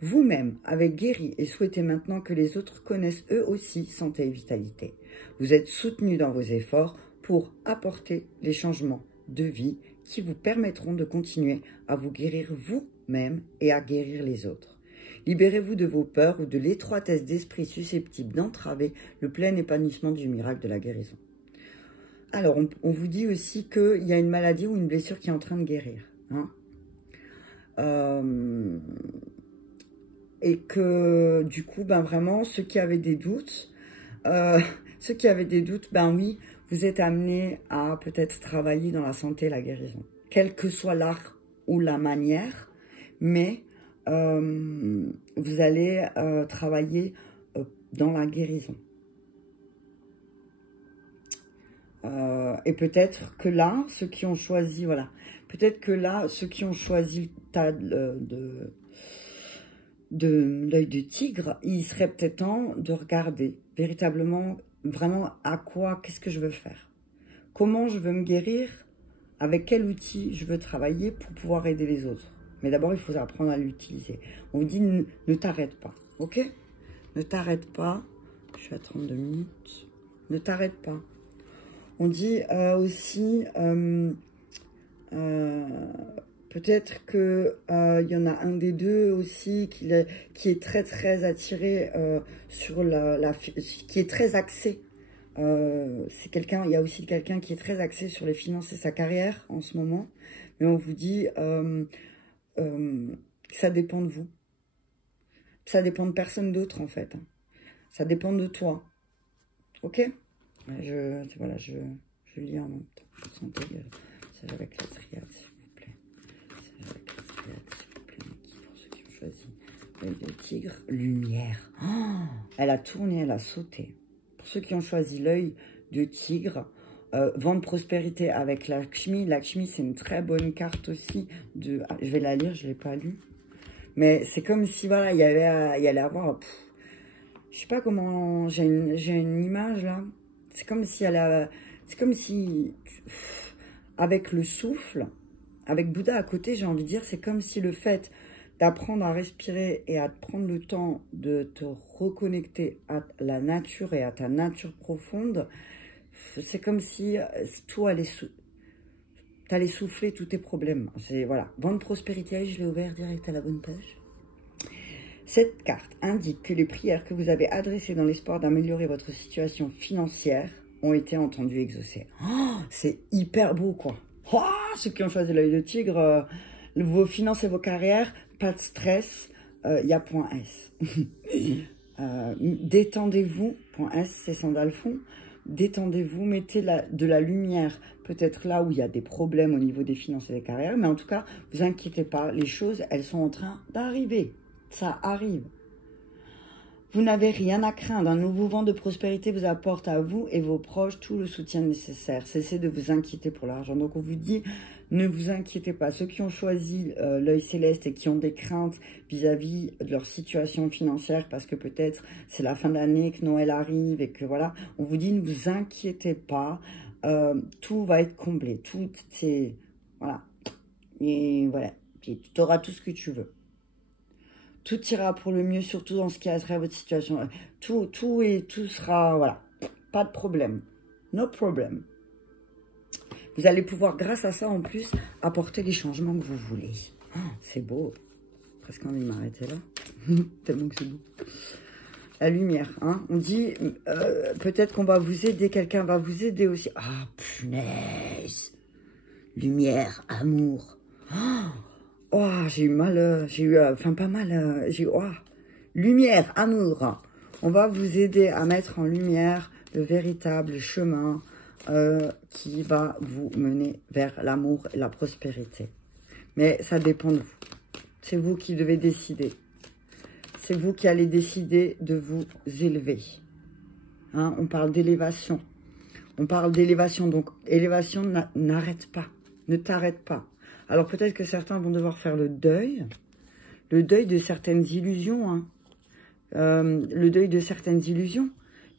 Vous-même avez guéri et souhaitez maintenant que les autres connaissent eux aussi santé et vitalité. Vous êtes soutenu dans vos efforts pour apporter les changements de vie qui vous permettront de continuer à vous guérir vous-même et à guérir les autres. Libérez-vous de vos peurs ou de l'étroitesse d'esprit susceptible d'entraver le plein épanouissement du miracle de la guérison. Alors, on vous dit aussi qu'il y a une maladie ou une blessure qui est en train de guérir. Hein. Et que du coup, ben vraiment, ceux qui avaient des doutes, ben oui, vous êtes amenés à peut-être travailler dans la santé et la guérison. Quel que soit l'art ou la manière, mais vous allez travailler dans la guérison. Et peut-être que là, ceux qui ont choisi, voilà, peut-être que là, ceux qui ont choisi le tas de l'œil de tigre, il serait peut-être temps de regarder véritablement, vraiment à quoi, qu'est-ce que je veux faire, comment je veux me guérir, avec quel outil je veux travailler pour pouvoir aider les autres. Mais d'abord, il faut apprendre à l'utiliser. On vous dit, ne t'arrête pas, ok? Ne t'arrête pas, je suis à 32 minutes, ne t'arrête pas. On dit aussi... peut-être qu'il y en a un des deux aussi qui est très attiré sur qui est très axé. C'est quelqu'un, il y a aussi quelqu'un qui est très axé sur les finances et sa carrière en ce moment. Mais on vous dit que ça dépend de vous. Ça dépend de personne d'autre en fait. Ça dépend de toi. Ok? Voilà, je lis en même temps. Santé, c'est avec la triade. Pour ceux qui ont choisi l'œil de tigre, lumière. Oh, elle a tourné, elle a sauté. Pour ceux qui ont choisi l'œil de tigre, vent de prospérité avec Lakshmi. Lakshmi, c'est une très bonne carte aussi. Je vais la lire, je ne l'ai pas lue. Mais c'est comme si, voilà, il y allait avoir... je sais pas comment... J'ai une image, là. C'est comme si c'est comme si... avec le souffle... Avec Bouddha à côté, j'ai envie de dire, c'est comme si le fait d'apprendre à respirer et à prendre le temps de te reconnecter à la nature et à ta nature profonde, c'est comme si tout allait t'allais souffler tous tes problèmes. C'est voilà, vent de prospérité, je l'ai ouvert direct à la bonne page. Cette carte indique que les prières que vous avez adressées dans l'espoir d'améliorer votre situation financière ont été entendues et exaucées. Oh, c'est hyper beau, quoi. Oh, ceux qui ont choisi l'œil de tigre, vos finances et vos carrières, pas de stress, il y a point S. Détendez-vous, point S, c'est Sandalphon. Détendez-vous, mettez de la lumière, peut-être là où il y a des problèmes au niveau des finances et des carrières, mais en tout cas, vous inquiétez pas, les choses, elles sont en train d'arriver. Ça arrive. Vous n'avez rien à craindre. Un nouveau vent de prospérité vous apporte à vous et vos proches tout le soutien nécessaire. Cessez de vous inquiéter pour l'argent. Donc, on vous dit, ne vous inquiétez pas. Ceux qui ont choisi l'œil céleste et qui ont des craintes vis-à-vis de leur situation financière, parce que peut-être c'est la fin d'année, que Noël arrive et que voilà, on vous dit, ne vous inquiétez pas. tout va être comblé. Tout, c'est... Voilà. Et voilà. Puis tu auras tout ce que tu veux. Tout ira pour le mieux, surtout dans ce qui a trait à votre situation. Tout sera... Voilà. Pas de problème. No problem. Vous allez pouvoir, grâce à ça, en plus, apporter les changements que vous voulez. Oh, c'est beau. Presque envie de m'arrêter là. Tellement que c'est beau. La lumière, hein. On dit, peut-être qu'on va vous aider, quelqu'un va vous aider aussi. Ah, punaise. Lumière, amour. Oh, j'ai eu mal, enfin pas mal, lumière, amour. On va vous aider à mettre en lumière le véritable chemin qui va vous mener vers l'amour et la prospérité. Mais ça dépend de vous. C'est vous qui devez décider. C'est vous qui allez décider de vous élever. Hein, on parle d'élévation. On parle d'élévation. Donc, élévation n'arrête pas. Ne t'arrête pas. Alors, peut-être que certains vont devoir faire le deuil de certaines illusions. Hein. Le deuil de certaines illusions.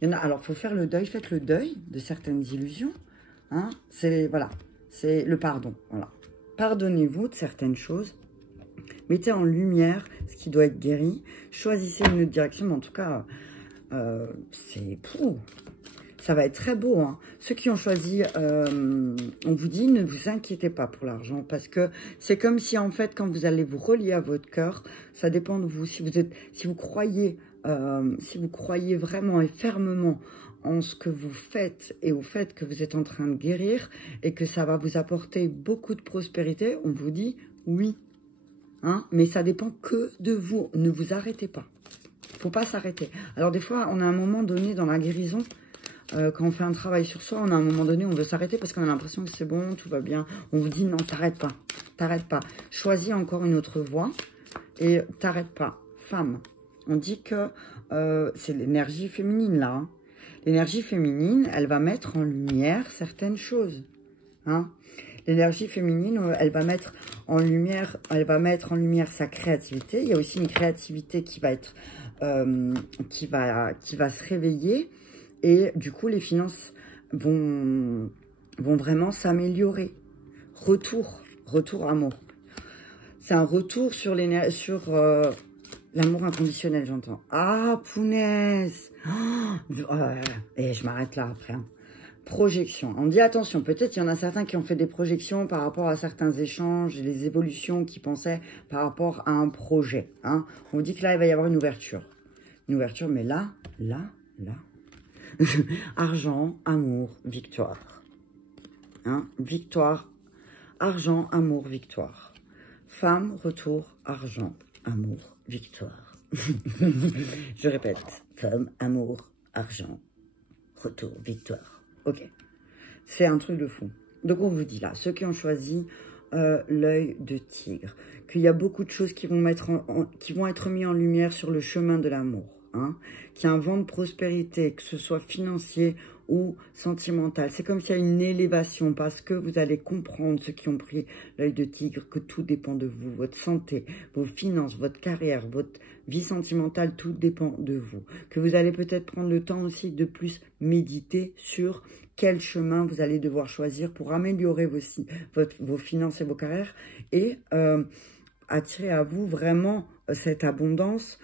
Il y en a, alors, il faut faire le deuil. Faites le deuil de certaines illusions. Hein. C'est, voilà, c'est le pardon. Voilà. Pardonnez-vous de certaines choses. Mettez en lumière ce qui doit être guéri. Choisissez une autre direction. Mais en tout cas, ça va être très beau. Hein. Ceux qui ont choisi, on vous dit, ne vous inquiétez pas pour l'argent. Parce que c'est comme si, en fait, quand vous allez vous relier à votre cœur, ça dépend de vous. Si vous croyez vraiment et fermement en ce que vous faites et au fait que vous êtes en train de guérir et que ça va vous apporter beaucoup de prospérité, on vous dit oui. Hein, mais ça dépend que de vous. Ne vous arrêtez pas. Il ne faut pas s'arrêter. Alors des fois, on a un moment donné dans la guérison, quand on fait un travail sur soi, on a un moment donné, on veut s'arrêter parce qu'on a l'impression que c'est bon, tout va bien. On vous dit non, t'arrête pas. T'arrête pas. Choisis encore une autre voie et t'arrête pas. Femme, on dit que c'est l'énergie féminine là. Hein. L'énergie féminine, elle va mettre en lumière certaines choses. Hein. L'énergie féminine, elle va mettre en lumière sa créativité. Il y a aussi une créativité qui va être, qui va se réveiller et du coup les finances vont vraiment s'améliorer. Retour amour. C'est un retour sur l'amour inconditionnel, j'entends. Ah, punaise. Et je m'arrête là après. Hein. Projection. On dit attention, peut-être il y en a certains qui ont fait des projections par rapport à certains échanges, les évolutions qu'ils pensaient par rapport à un projet. Hein. On dit que là, il va y avoir une ouverture. Une ouverture, mais là. Argent, amour, victoire. Hein. Victoire, argent, amour, victoire. Femme, retour, argent, amour, victoire. Je répète, femme, amour, argent, retour, victoire. Ok, c'est un truc de fou. Donc on vous dit là, ceux qui ont choisi l'œil de tigre, qu'il y a beaucoup de choses qui vont être mis en lumière sur le chemin de l'amour. Hein, qu'il y a un vent de prospérité, que ce soit financier ou sentimental. C'est comme s'il y a une élévation parce que vous allez comprendre, ceux qui ont pris l'œil de tigre, que tout dépend de vous. Votre santé, vos finances, votre carrière, votre vie sentimentale, tout dépend de vous. Que vous allez peut-être prendre le temps aussi de plus méditer sur quel chemin vous allez devoir choisir pour améliorer vos finances et vos carrières et attirer à vous vraiment cette abondance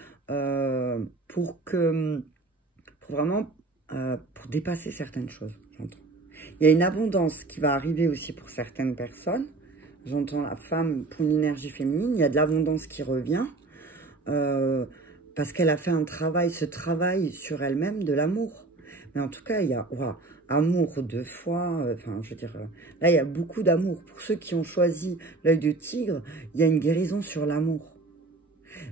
pour dépasser certaines choses, j'entends. Il y a une abondance qui va arriver aussi pour certaines personnes. J'entends la femme pour l'énergie féminine. Il y a de l'abondance qui revient parce qu'elle a fait ce travail sur elle-même de l'amour. Mais en tout cas, il y a amour de foi. Enfin, je veux dire, là, il y a beaucoup d'amour. Pour ceux qui ont choisi l'œil de tigre, il y a une guérison sur l'amour.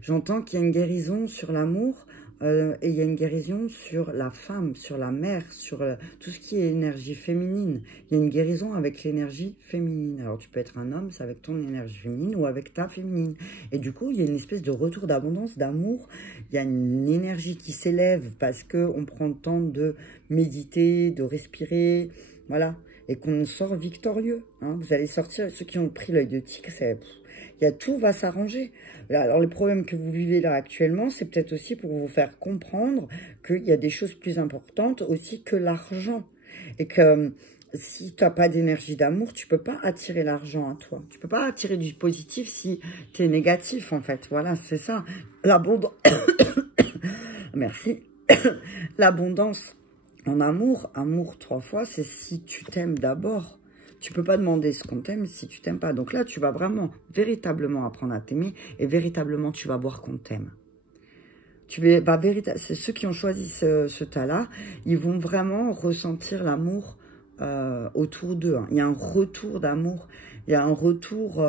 J'entends qu'il y a une guérison sur l'amour et il y a une guérison sur la femme, sur la mère, sur tout ce qui est énergie féminine. Il y a une guérison avec l'énergie féminine. Alors, tu peux être un homme, c'est avec ton énergie féminine ou avec ta féminine. Et du coup, il y a une espèce de retour d'abondance, d'amour. Il y a une énergie qui s'élève parce qu'on prend le temps de méditer, de respirer, voilà. Et qu'on sort victorieux. Hein. Vous allez sortir, ceux qui ont pris l'œil de tigre, tout va s'arranger. Alors, les problèmes que vous vivez là actuellement, c'est peut-être aussi pour vous faire comprendre qu'il y a des choses plus importantes aussi que l'argent. Et que si tu n'as pas d'énergie d'amour, tu peux pas attirer l'argent à toi. Tu peux pas attirer du positif si tu es négatif, en fait. Voilà, c'est ça. L'abondance. Merci. L'abondance en amour, amour 3 fois, c'est si tu t'aimes d'abord. Tu peux pas demander ce qu'on t'aime si tu t'aimes pas. Donc là, tu vas vraiment, véritablement apprendre à t'aimer et véritablement, tu vas voir qu'on t'aime. C'est ceux qui ont choisi ce tas-là, ils vont vraiment ressentir l'amour autour d'eux. Hein. Il y a un retour d'amour, il y a un retour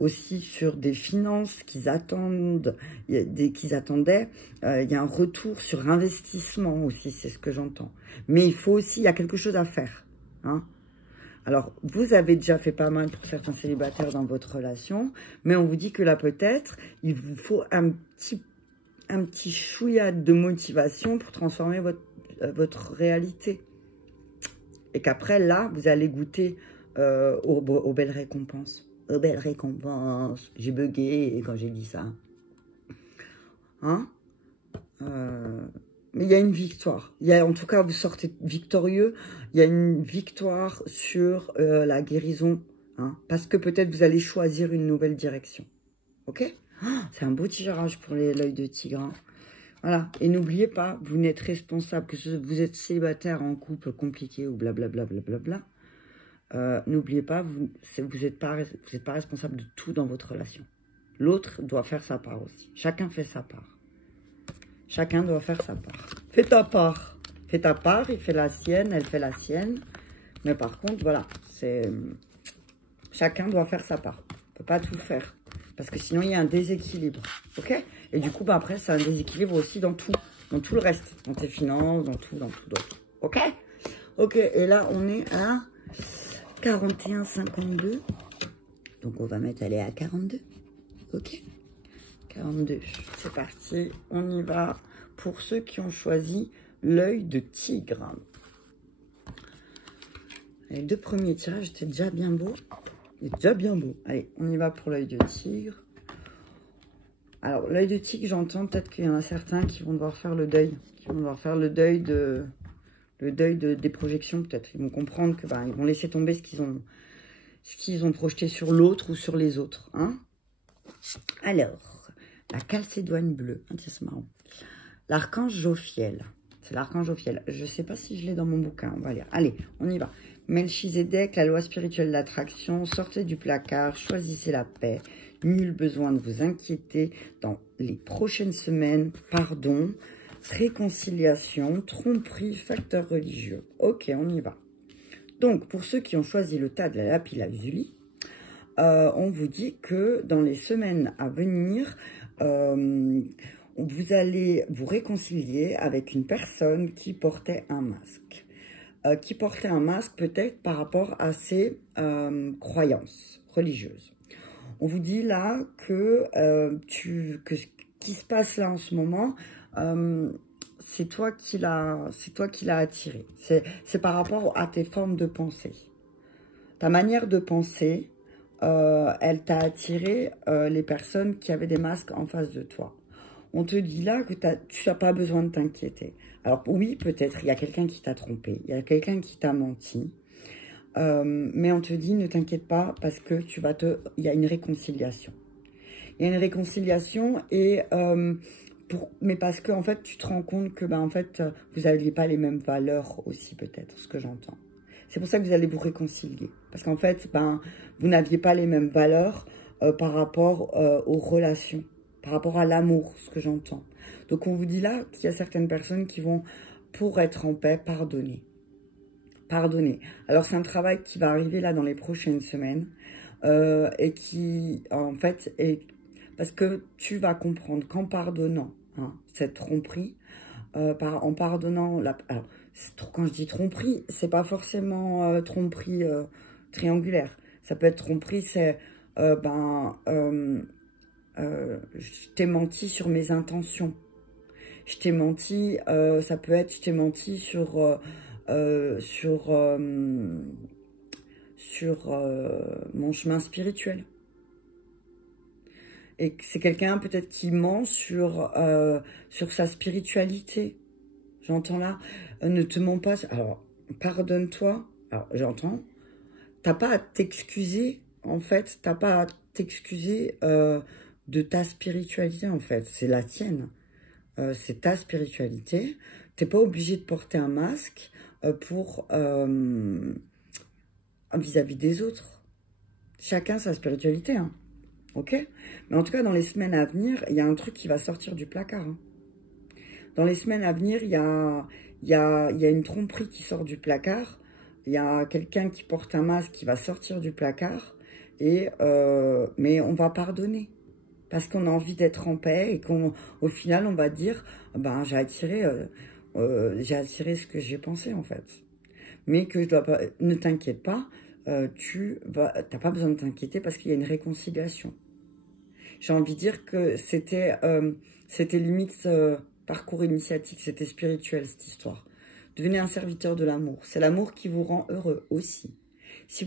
aussi sur des finances qu'ils attendent, qu'ils attendaient. Il y a un retour sur investissement aussi, c'est ce que j'entends. Mais il faut aussi, il y a quelque chose à faire. Hein. Alors, vous avez déjà fait pas mal pour certains célibataires dans votre relation, mais on vous dit que là, peut-être, il vous faut un petit chouïa de motivation pour transformer votre réalité. Et qu'après, là, vous allez goûter aux belles récompenses. Aux belles récompenses. J'ai bugué quand j'ai dit ça. Hein mais il y a une victoire. En tout cas, vous sortez victorieux. Il y a une victoire sur la guérison. Hein, parce que peut-être vous allez choisir une nouvelle direction. Ok ? C'est un beau tirage pour l'œil de tigre. Hein. Voilà. Et n'oubliez pas, vous n'êtes responsable, que vous êtes célibataire en couple compliqué ou blablabla. N'oubliez pas, vous n'êtes pas responsable de tout dans votre relation. L'autre doit faire sa part aussi. Chacun fait sa part. Chacun doit faire sa part. Fais ta part. Fais ta part, il fait la sienne, elle fait la sienne. Mais par contre, voilà, chacun doit faire sa part. On ne peut pas tout faire. Parce que sinon, il y a un déséquilibre. Ok? Et du coup, après, c'est un déséquilibre aussi dans tout le reste. Dans tes finances, dans tout. Ok? Ok, et là, on est à 41,52. Donc, on va mettre, aller à 42. Ok? 42. C'est parti. On y va pour ceux qui ont choisi l'œil de tigre. Les 2 premiers tirages étaient déjà bien beaux. Allez, on y va pour l'œil de tigre. Alors, l'œil de tigre, j'entends peut-être qu'il y en a certains qui vont devoir faire le deuil. Des projections, peut-être. Ils vont comprendre que ils vont laisser tomber ce qu'ils ont projeté sur l'autre ou sur les autres. Hein. Alors, la calcédoine bleue. Ah, tiens, c'est marrant. L'archange Jophiel. C'est l'archange Jophiel. Je ne sais pas si je l'ai dans mon bouquin. On va lire. Allez, on y va. Melchizedek, la loi spirituelle de l'attraction. Sortez du placard, choisissez la paix. Nul besoin de vous inquiéter dans les prochaines semaines. Pardon, réconciliation, tromperie, facteur religieux. Ok, on y va. Donc, pour ceux qui ont choisi le tas de la lapis-lazuli, on vous dit que dans les semaines à venir, vous allez vous réconcilier avec une personne qui portait un masque. Qui portait un masque peut-être par rapport à ses croyances religieuses. On vous dit là que ce qui se passe là en ce moment, c'est toi qui l'as attiré. C'est par rapport à tes formes de pensée. Ta manière de penser, elle t'a attiré les personnes qui avaient des masques en face de toi. On te dit là que tu n'as pas besoin de t'inquiéter. Alors oui, peut-être, il y a quelqu'un qui t'a trompé, il y a quelqu'un qui t'a menti. Mais on te dit, ne t'inquiète pas, parce que il y a une réconciliation. Il y a une réconciliation, mais parce que, en fait, tu te rends compte que, en fait, vous n'aviez pas les mêmes valeurs aussi, peut-être, ce que j'entends. C'est pour ça que vous allez vous réconcilier. Parce qu'en fait, vous n'aviez pas les mêmes valeurs par rapport aux relations, par rapport à l'amour, ce que j'entends. Donc, on vous dit là qu'il y a certaines personnes qui vont, pour être en paix, pardonner. Pardonner. Alors, c'est un travail qui va arriver là dans les prochaines semaines et qui, en fait, parce que tu vas comprendre qu'en pardonnant cette tromperie, en pardonnant alors, quand je dis tromperie, c'est pas forcément tromperie triangulaire. Ça peut être tromperie, c'est je t'ai menti sur mes intentions. Je t'ai menti, ça peut être je t'ai menti sur mon chemin spirituel. Et c'est quelqu'un peut-être qui ment sur sa spiritualité. J'entends là, ne te mens pas. Alors, pardonne-toi, Alors, j'entends, t'as pas à t'excuser, en fait, t'as pas à t'excuser de ta spiritualité, en fait. C'est la tienne. C'est ta spiritualité. T'es pas obligé de porter un masque pour vis-à-vis des autres. Chacun sa spiritualité, hein. Ok? Mais en tout cas, dans les semaines à venir, il y a un truc qui va sortir du placard, hein. Dans les semaines à venir, il y a une tromperie qui sort du placard. Il y a quelqu'un qui porte un masque qui va sortir du placard. Mais on va pardonner. Parce qu'on a envie d'être en paix et qu'au final, on va dire, ben, j'ai attiré ce que j'ai pensé, en fait. Mais que je dois pas, ne t'inquiète pas, t'as pas besoin de t'inquiéter parce qu'il y a une réconciliation. J'ai envie de dire que c'était limite parcours initiatique, c'était spirituel cette histoire. Devenez un serviteur de l'amour. C'est l'amour qui vous rend heureux aussi. Si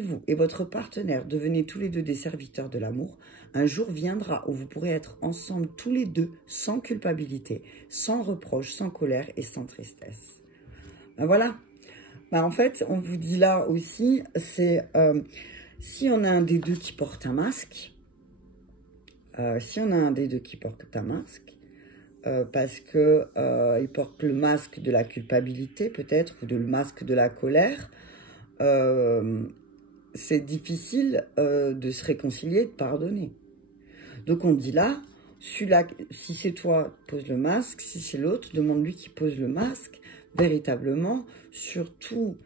vous et votre partenaire devenez tous les deux des serviteurs de l'amour, un jour viendra où vous pourrez être ensemble tous les deux sans culpabilité, sans reproche, sans colère et sans tristesse. Ben voilà. Ben en fait, on vous dit là aussi, c'est si on a un des deux qui porte un masque, parce que il porte le masque de la culpabilité peut-être, ou le masque de la colère, c'est difficile de se réconcilier, de pardonner. Donc on dit là, si c'est toi, pose le masque, si c'est l'autre, demande-lui qu'il pose le masque, véritablement, surtout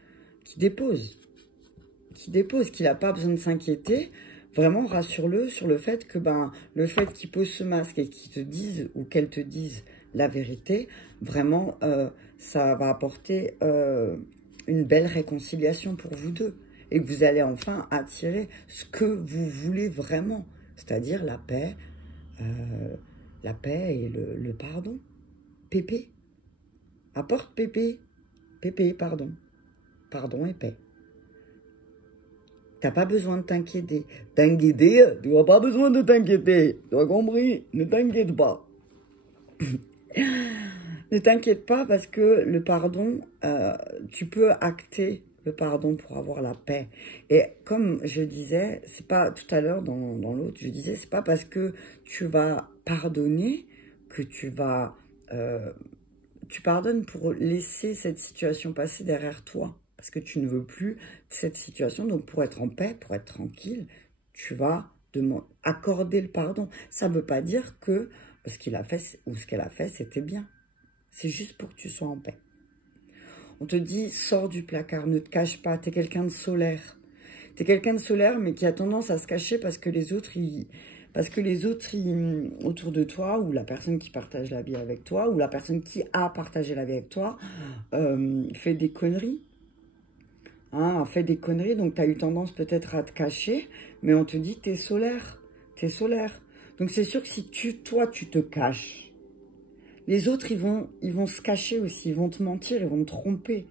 qu'il dépose, qu'il n'a pas besoin de s'inquiéter. Vraiment, rassure-le sur le fait que le fait qu'il pose ce masque et qu'il te dise ou qu'elle te dise la vérité, vraiment, ça va apporter une belle réconciliation pour vous deux. Et que vous allez enfin attirer ce que vous voulez vraiment, c'est-à-dire la paix et le pardon. Pépé, apporte Pépé, pardon, pardon et paix. T'as pas besoin de t'inquiéter. T'inquiéter, tu n'as pas besoin de t'inquiéter. Tu as compris? Ne t'inquiète pas. Ne t'inquiète pas parce que le pardon, tu peux acter le pardon pour avoir la paix. Et comme je disais, c'est pas tout à l'heure dans l'autre, je disais, c'est pas parce que tu vas pardonner que tu pardonnes pour laisser cette situation passer derrière toi. Parce que tu ne veux plus cette situation. Donc, pour être en paix, pour être tranquille, tu vas accorder le pardon. Ça ne veut pas dire que ce qu'il a fait ou ce qu'elle a fait, c'était bien. C'est juste pour que tu sois en paix. On te dit, sors du placard, ne te cache pas. Tu es quelqu'un de solaire. Tu es quelqu'un de solaire, mais qui a tendance à se cacher parce que les autres, autour de toi, ou la personne qui partage la vie avec toi, ou la personne qui a partagé la vie avec toi, fait des conneries. Hein, fait des conneries, donc tu as eu tendance peut-être à te cacher, mais on te dit, t'es solaire, t'es solaire. Donc c'est sûr que si toi, tu te caches, les autres, ils vont se cacher aussi, ils vont te mentir, ils vont te tromper.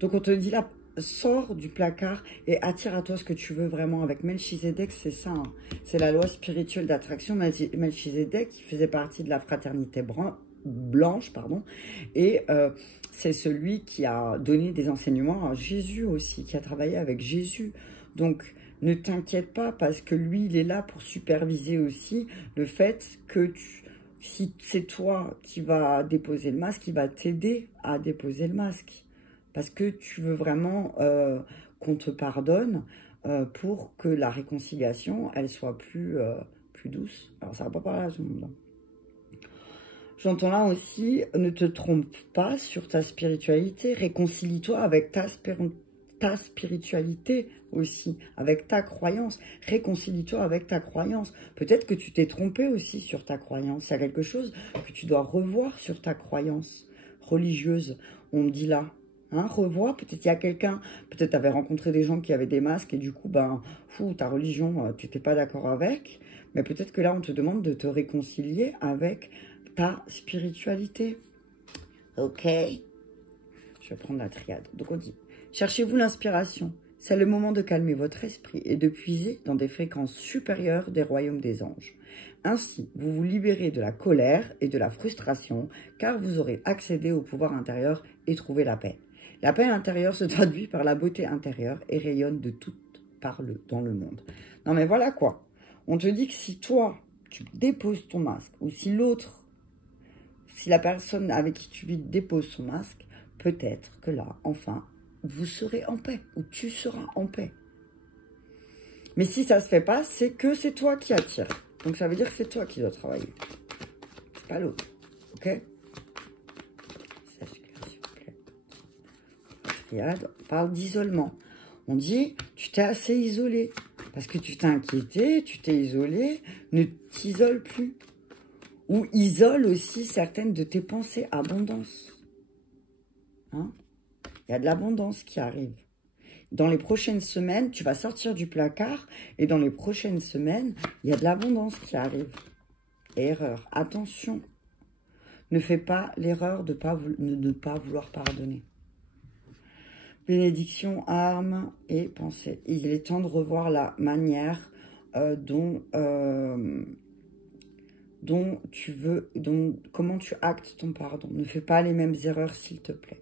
Donc on te dit là, sors du placard et attire à toi ce que tu veux vraiment. Avec Melchizedek, c'est ça, hein. C'est la loi spirituelle d'attraction. Melchizedek, qui faisait partie de la fraternité blanche, pardon, et c'est celui qui a donné des enseignements à Jésus aussi, qui a travaillé avec Jésus. Donc, ne t'inquiète pas parce que lui, il est là pour superviser aussi le fait que si c'est toi qui vas déposer le masque, il va t'aider à déposer le masque. Parce que tu veux vraiment qu'on te pardonne pour que la réconciliation, elle soit plus douce. Alors, ça va pas parler à tout le monde. J'entends là aussi, ne te trompe pas sur ta spiritualité. Réconcilie-toi avec ta spiritualité aussi, avec ta croyance. Réconcilie-toi avec ta croyance. Peut-être que tu t'es trompé aussi sur ta croyance. Il y a quelque chose que tu dois revoir sur ta croyance religieuse. On me dit là, hein, revois. Peut-être il y a quelqu'un, peut-être tu avais rencontré des gens qui avaient des masques et du coup, ta religion, tu n'étais pas d'accord avec. Mais peut-être que là, on te demande de te réconcilier avec ta spiritualité. Ok. Je vais prendre la triade. Donc on dit, cherchez-vous l'inspiration. C'est le moment de calmer votre esprit et de puiser dans des fréquences supérieures des royaumes des anges. Ainsi, vous vous libérez de la colère et de la frustration, car vous aurez accédé au pouvoir intérieur et trouvé la paix. La paix intérieure se traduit par la beauté intérieure et rayonne de toutes parts dans le monde. Non mais voilà quoi. On te dit que si toi, tu déposes ton masque, ou si l'autre, si la personne avec qui tu vis dépose son masque, peut-être que là, enfin, vous serez en paix, ou tu seras en paix. Mais si ça ne se fait pas, c'est que c'est toi qui attires. Donc ça veut dire que c'est toi qui dois travailler. C'est pas l'autre. Ok? On parle d'isolement. On dit, tu t'es assez isolé. Parce que tu t'es inquiété, tu t'es isolé, ne t'isole plus. Ou isole aussi certaines de tes pensées. Abondance. Hein? Il y a de l'abondance qui arrive. Dans les prochaines semaines, tu vas sortir du placard. Et dans les prochaines semaines, il y a de l'abondance qui arrive. Erreur. Attention. Ne fais pas l'erreur de ne pas vouloir pardonner. Bénédiction, armes et pensée. Il est temps de revoir la manière dont comment tu actes ton pardon. Ne fais pas les mêmes erreurs, s'il te plaît.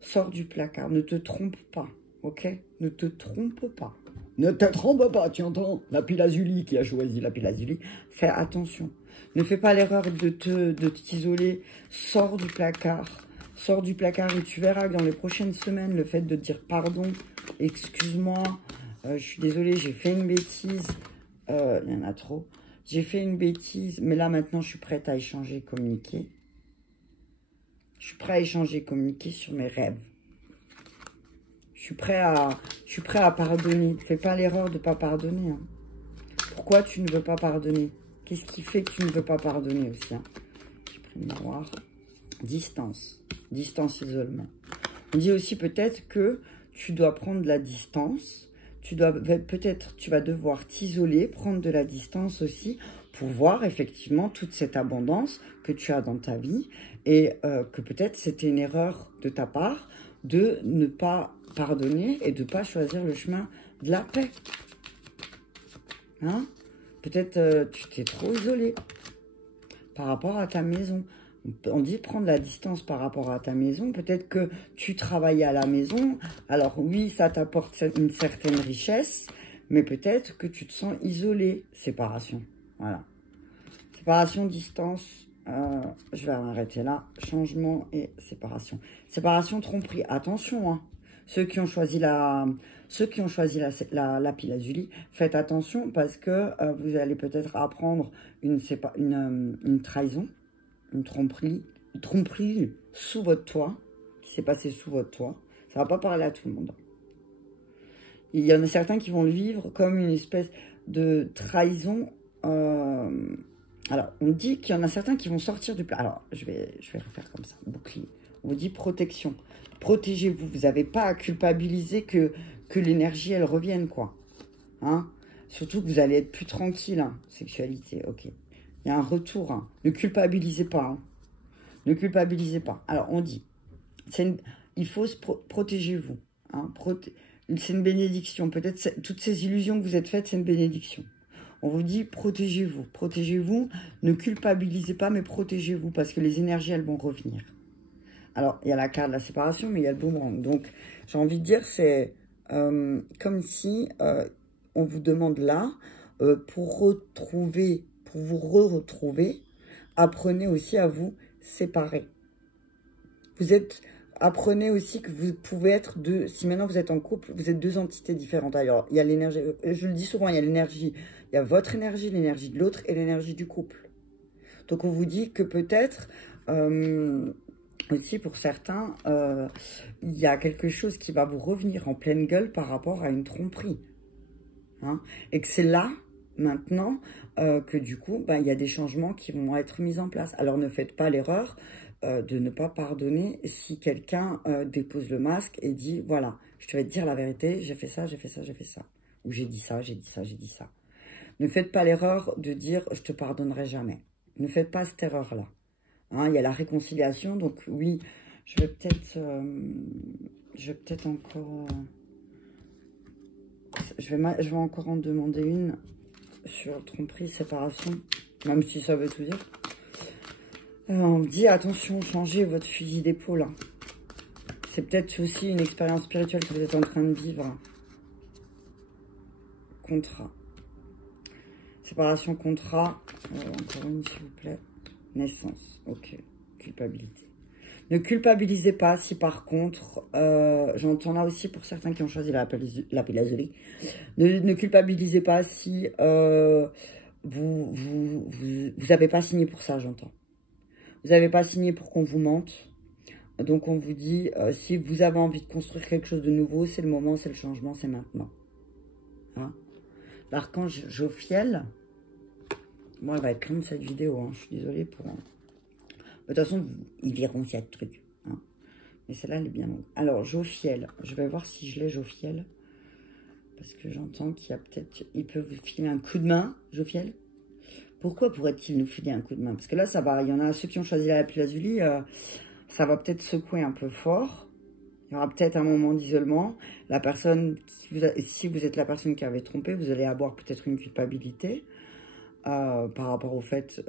Sors du placard, ne te trompe pas, ok? Ne te trompe pas. Ne te trompe pas, tu entends? La Lazuli qui a choisi la Lazuli. Fais attention. Ne fais pas l'erreur de t'isoler. Sors du placard. Sors du placard et tu verras que dans les prochaines semaines, le fait de dire pardon, excuse-moi, je suis désolée, j'ai fait une bêtise. Il y en a trop. J'ai fait une bêtise, mais là maintenant, je suis prête à échanger, communiquer. Je suis prêt à échanger, communiquer sur mes rêves. Je suis prêt à pardonner. Fais pas l'erreur de ne pas pardonner. Hein. Pourquoi tu ne veux pas pardonner? Qu'est-ce qui fait que tu ne veux pas pardonner aussi hein? J'ai pris le miroir. Distance. Distance, isolement. On dit aussi peut-être que tu dois prendre de la distance. Tu vas devoir t'isoler, prendre de la distance aussi pour voir effectivement toute cette abondance que tu as dans ta vie et que peut-être c'était une erreur de ta part de ne pas pardonner et de ne pas choisir le chemin de la paix. Hein? Peut-être tu t'es trop isolé par rapport à ta maison. On dit prendre la distance par rapport à ta maison. Peut-être que tu travailles à la maison. Alors oui, ça t'apporte une certaine richesse, mais peut-être que tu te sens isolé. Séparation. Voilà. Séparation, distance. Je vais m'arrêter là. Changement et séparation. Séparation, tromperie. Attention, hein. Ceux qui ont choisi la Lazuli, faites attention parce que vous allez peut-être apprendre une trahison, une tromperie sous votre toit, qui s'est passée sous votre toit. Ça ne va pas parler à tout le monde. Il y en a certains qui vont le vivre comme une espèce de trahison. Alors, on dit qu'il y en a certains qui vont sortir du plat. Alors, je vais refaire comme ça, bouclier. On vous dit protection. Protégez-vous. Vous n'avez pas à culpabiliser que l'énergie, elle revienne, quoi. Hein? Surtout que vous allez être plus tranquille, hein. Sexualité, ok. Il y a un retour, hein. Ne culpabilisez pas, hein. Ne culpabilisez pas. Alors, on dit, il faut se protégez-vous. Hein. C'est une bénédiction. Peut-être toutes ces illusions que vous êtes faites, c'est une bénédiction. On vous dit, protégez-vous. Protégez-vous. Ne culpabilisez pas, mais protégez-vous parce que les énergies, elles vont revenir. Alors, il y a la carte de la séparation, mais il y a le boomerang. Donc, j'ai envie de dire, c'est comme si on vous demande là, pour vous retrouver, apprenez aussi à vous séparer. Apprenez aussi que vous pouvez être si maintenant vous êtes en couple, vous êtes deux entités différentes. Alors, il y a l'énergie, je le dis souvent, il y a l'énergie, il y a votre énergie, l'énergie de l'autre et l'énergie du couple. Donc, on vous dit que peut-être... aussi, pour certains, il y a quelque chose qui va vous revenir en pleine gueule par rapport à une tromperie. Hein? Et que c'est là, maintenant, que du coup, il y a des changements qui vont être mis en place. Alors, ne faites pas l'erreur de ne pas pardonner si quelqu'un dépose le masque et dit, voilà, je vais te dire la vérité, j'ai fait ça, j'ai fait ça, j'ai fait ça. Ou j'ai dit ça, j'ai dit ça, j'ai dit ça. Ne faites pas l'erreur de dire, je te pardonnerai jamais. Ne faites pas cette erreur-là. Hein, il y a la réconciliation, donc oui, je vais peut-être encore... je vais encore en demander une sur tromperie, séparation, même si ça veut tout dire. On me dit, attention, changez votre fusil d'épaule. Hein. C'est peut-être aussi une expérience spirituelle que vous êtes en train de vivre. Contrat. Séparation, contrat. Encore une, s'il vous plaît. Naissance. Ok. Culpabilité. Ne culpabilisez pas si par contre, j'entends là aussi pour certains qui ont choisi la pélazolie, ne culpabilisez pas si vous n'avez pas signé pour ça, j'entends. Vous n'avez pas signé pour qu'on vous mente. Donc on vous dit, si vous avez envie de construire quelque chose de nouveau, c'est le moment, c'est le changement, c'est maintenant. Hein? L'archange Jophiel, moi elle va être comme cette vidéo, hein, je suis désolée pour... De toute façon, ils verront s'il y a de trucs. Hein. Mais celle-là, elle est bien longue. Alors, Jophiel. Je vais voir si je l'ai, Jophiel. Parce que j'entends qu'il y a peut-être... Il peut vous filer un coup de main, Jophiel. Pourquoi pourrait-il nous filer un coup de main? Parce que là, ça va. Il y en a ceux qui ont choisi la lapis-lazuli. Ça va peut-être secouer un peu fort. Il y aura peut-être un moment d'isolement. La personne... Si vous êtes la personne qui avait trompé, vous allez avoir peut-être une culpabilité. Par rapport au fait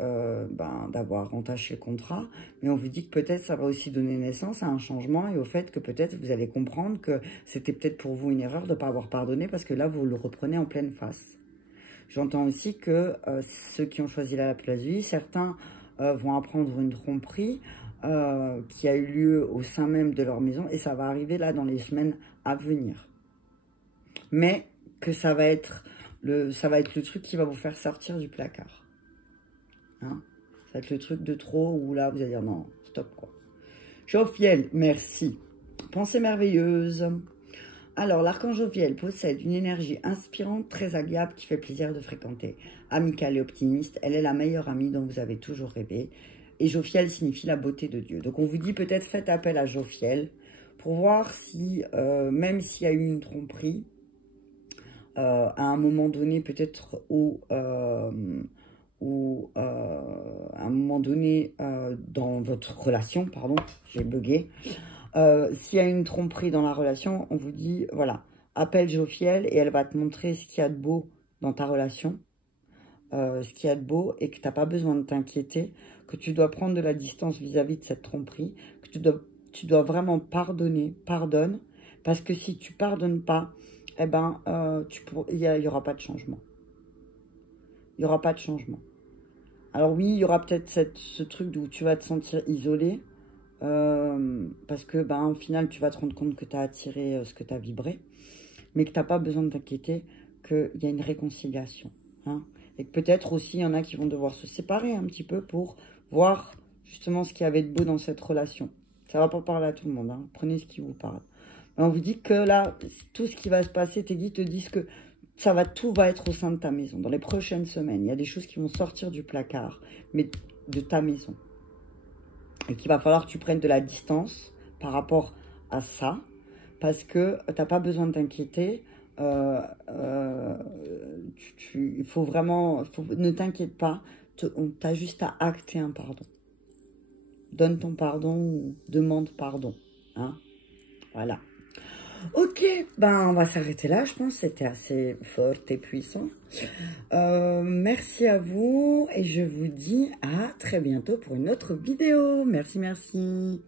d'avoir entaché le contrat, mais on vous dit que peut-être ça va aussi donner naissance à un changement et au fait que peut-être vous allez comprendre que c'était peut-être pour vous une erreur de ne pas avoir pardonné parce que là vous le reprenez en pleine face. J'entends aussi que ceux qui ont choisi la lapis-lazuli, certains vont apprendre une tromperie qui a eu lieu au sein même de leur maison et ça va arriver là dans les semaines à venir. Mais que ça va être le truc qui va vous faire sortir du placard. Hein, ça va être le truc de trop où là, vous allez dire non, stop quoi. Jophiel, merci. Pensée merveilleuse. Alors, l'archange Jophiel possède une énergie inspirante, très agréable, qui fait plaisir de fréquenter. Amicale et optimiste, elle est la meilleure amie dont vous avez toujours rêvé. Et Jophiel signifie la beauté de Dieu. Donc, on vous dit peut-être faites appel à Jophiel pour voir si, même s'il y a eu une tromperie, à un moment donné, peut-être à un moment donné dans votre relation, pardon, j'ai bugué, s'il y a une tromperie dans la relation, on vous dit, voilà, appelle Jophiel et elle va te montrer ce qu'il y a de beau dans ta relation, ce qu'il y a de beau et que tu n'as pas besoin de t'inquiéter, que tu dois prendre de la distance vis-à-vis de cette tromperie, que tu dois vraiment pardonner, pardonne, parce que si tu pardonnes pas, eh ben, il y aura pas de changement. Il n'y aura pas de changement. Alors oui, il y aura peut-être ce truc où tu vas te sentir isolé, parce que, ben, au final, tu vas te rendre compte que tu as attiré ce que tu as vibré, mais que tu n'as pas besoin de t'inquiéter, qu'il y a une réconciliation. Hein, et que peut-être aussi, il y en a qui vont devoir se séparer un petit peu pour voir justement ce qu'il y avait de beau dans cette relation. Ça ne va pas parler à tout le monde, hein, prenez ce qui vous parle. On vous dit que là, tout ce qui va se passer, tes guides te disent que tout va être au sein de ta maison. Dans les prochaines semaines, il y a des choses qui vont sortir du placard, mais de ta maison. Et qu'il va falloir que tu prennes de la distance par rapport à ça, parce que tu n'as pas besoin de t'inquiéter. Il faut vraiment... ne t'inquiète pas, on t'a juste à acter un pardon. Donne ton pardon ou demande pardon. Hein, voilà. Ok, ben on va s'arrêter là, je pense, c'était assez fort et puissant. Merci à vous et je vous dis à très bientôt pour une autre vidéo. Merci, merci.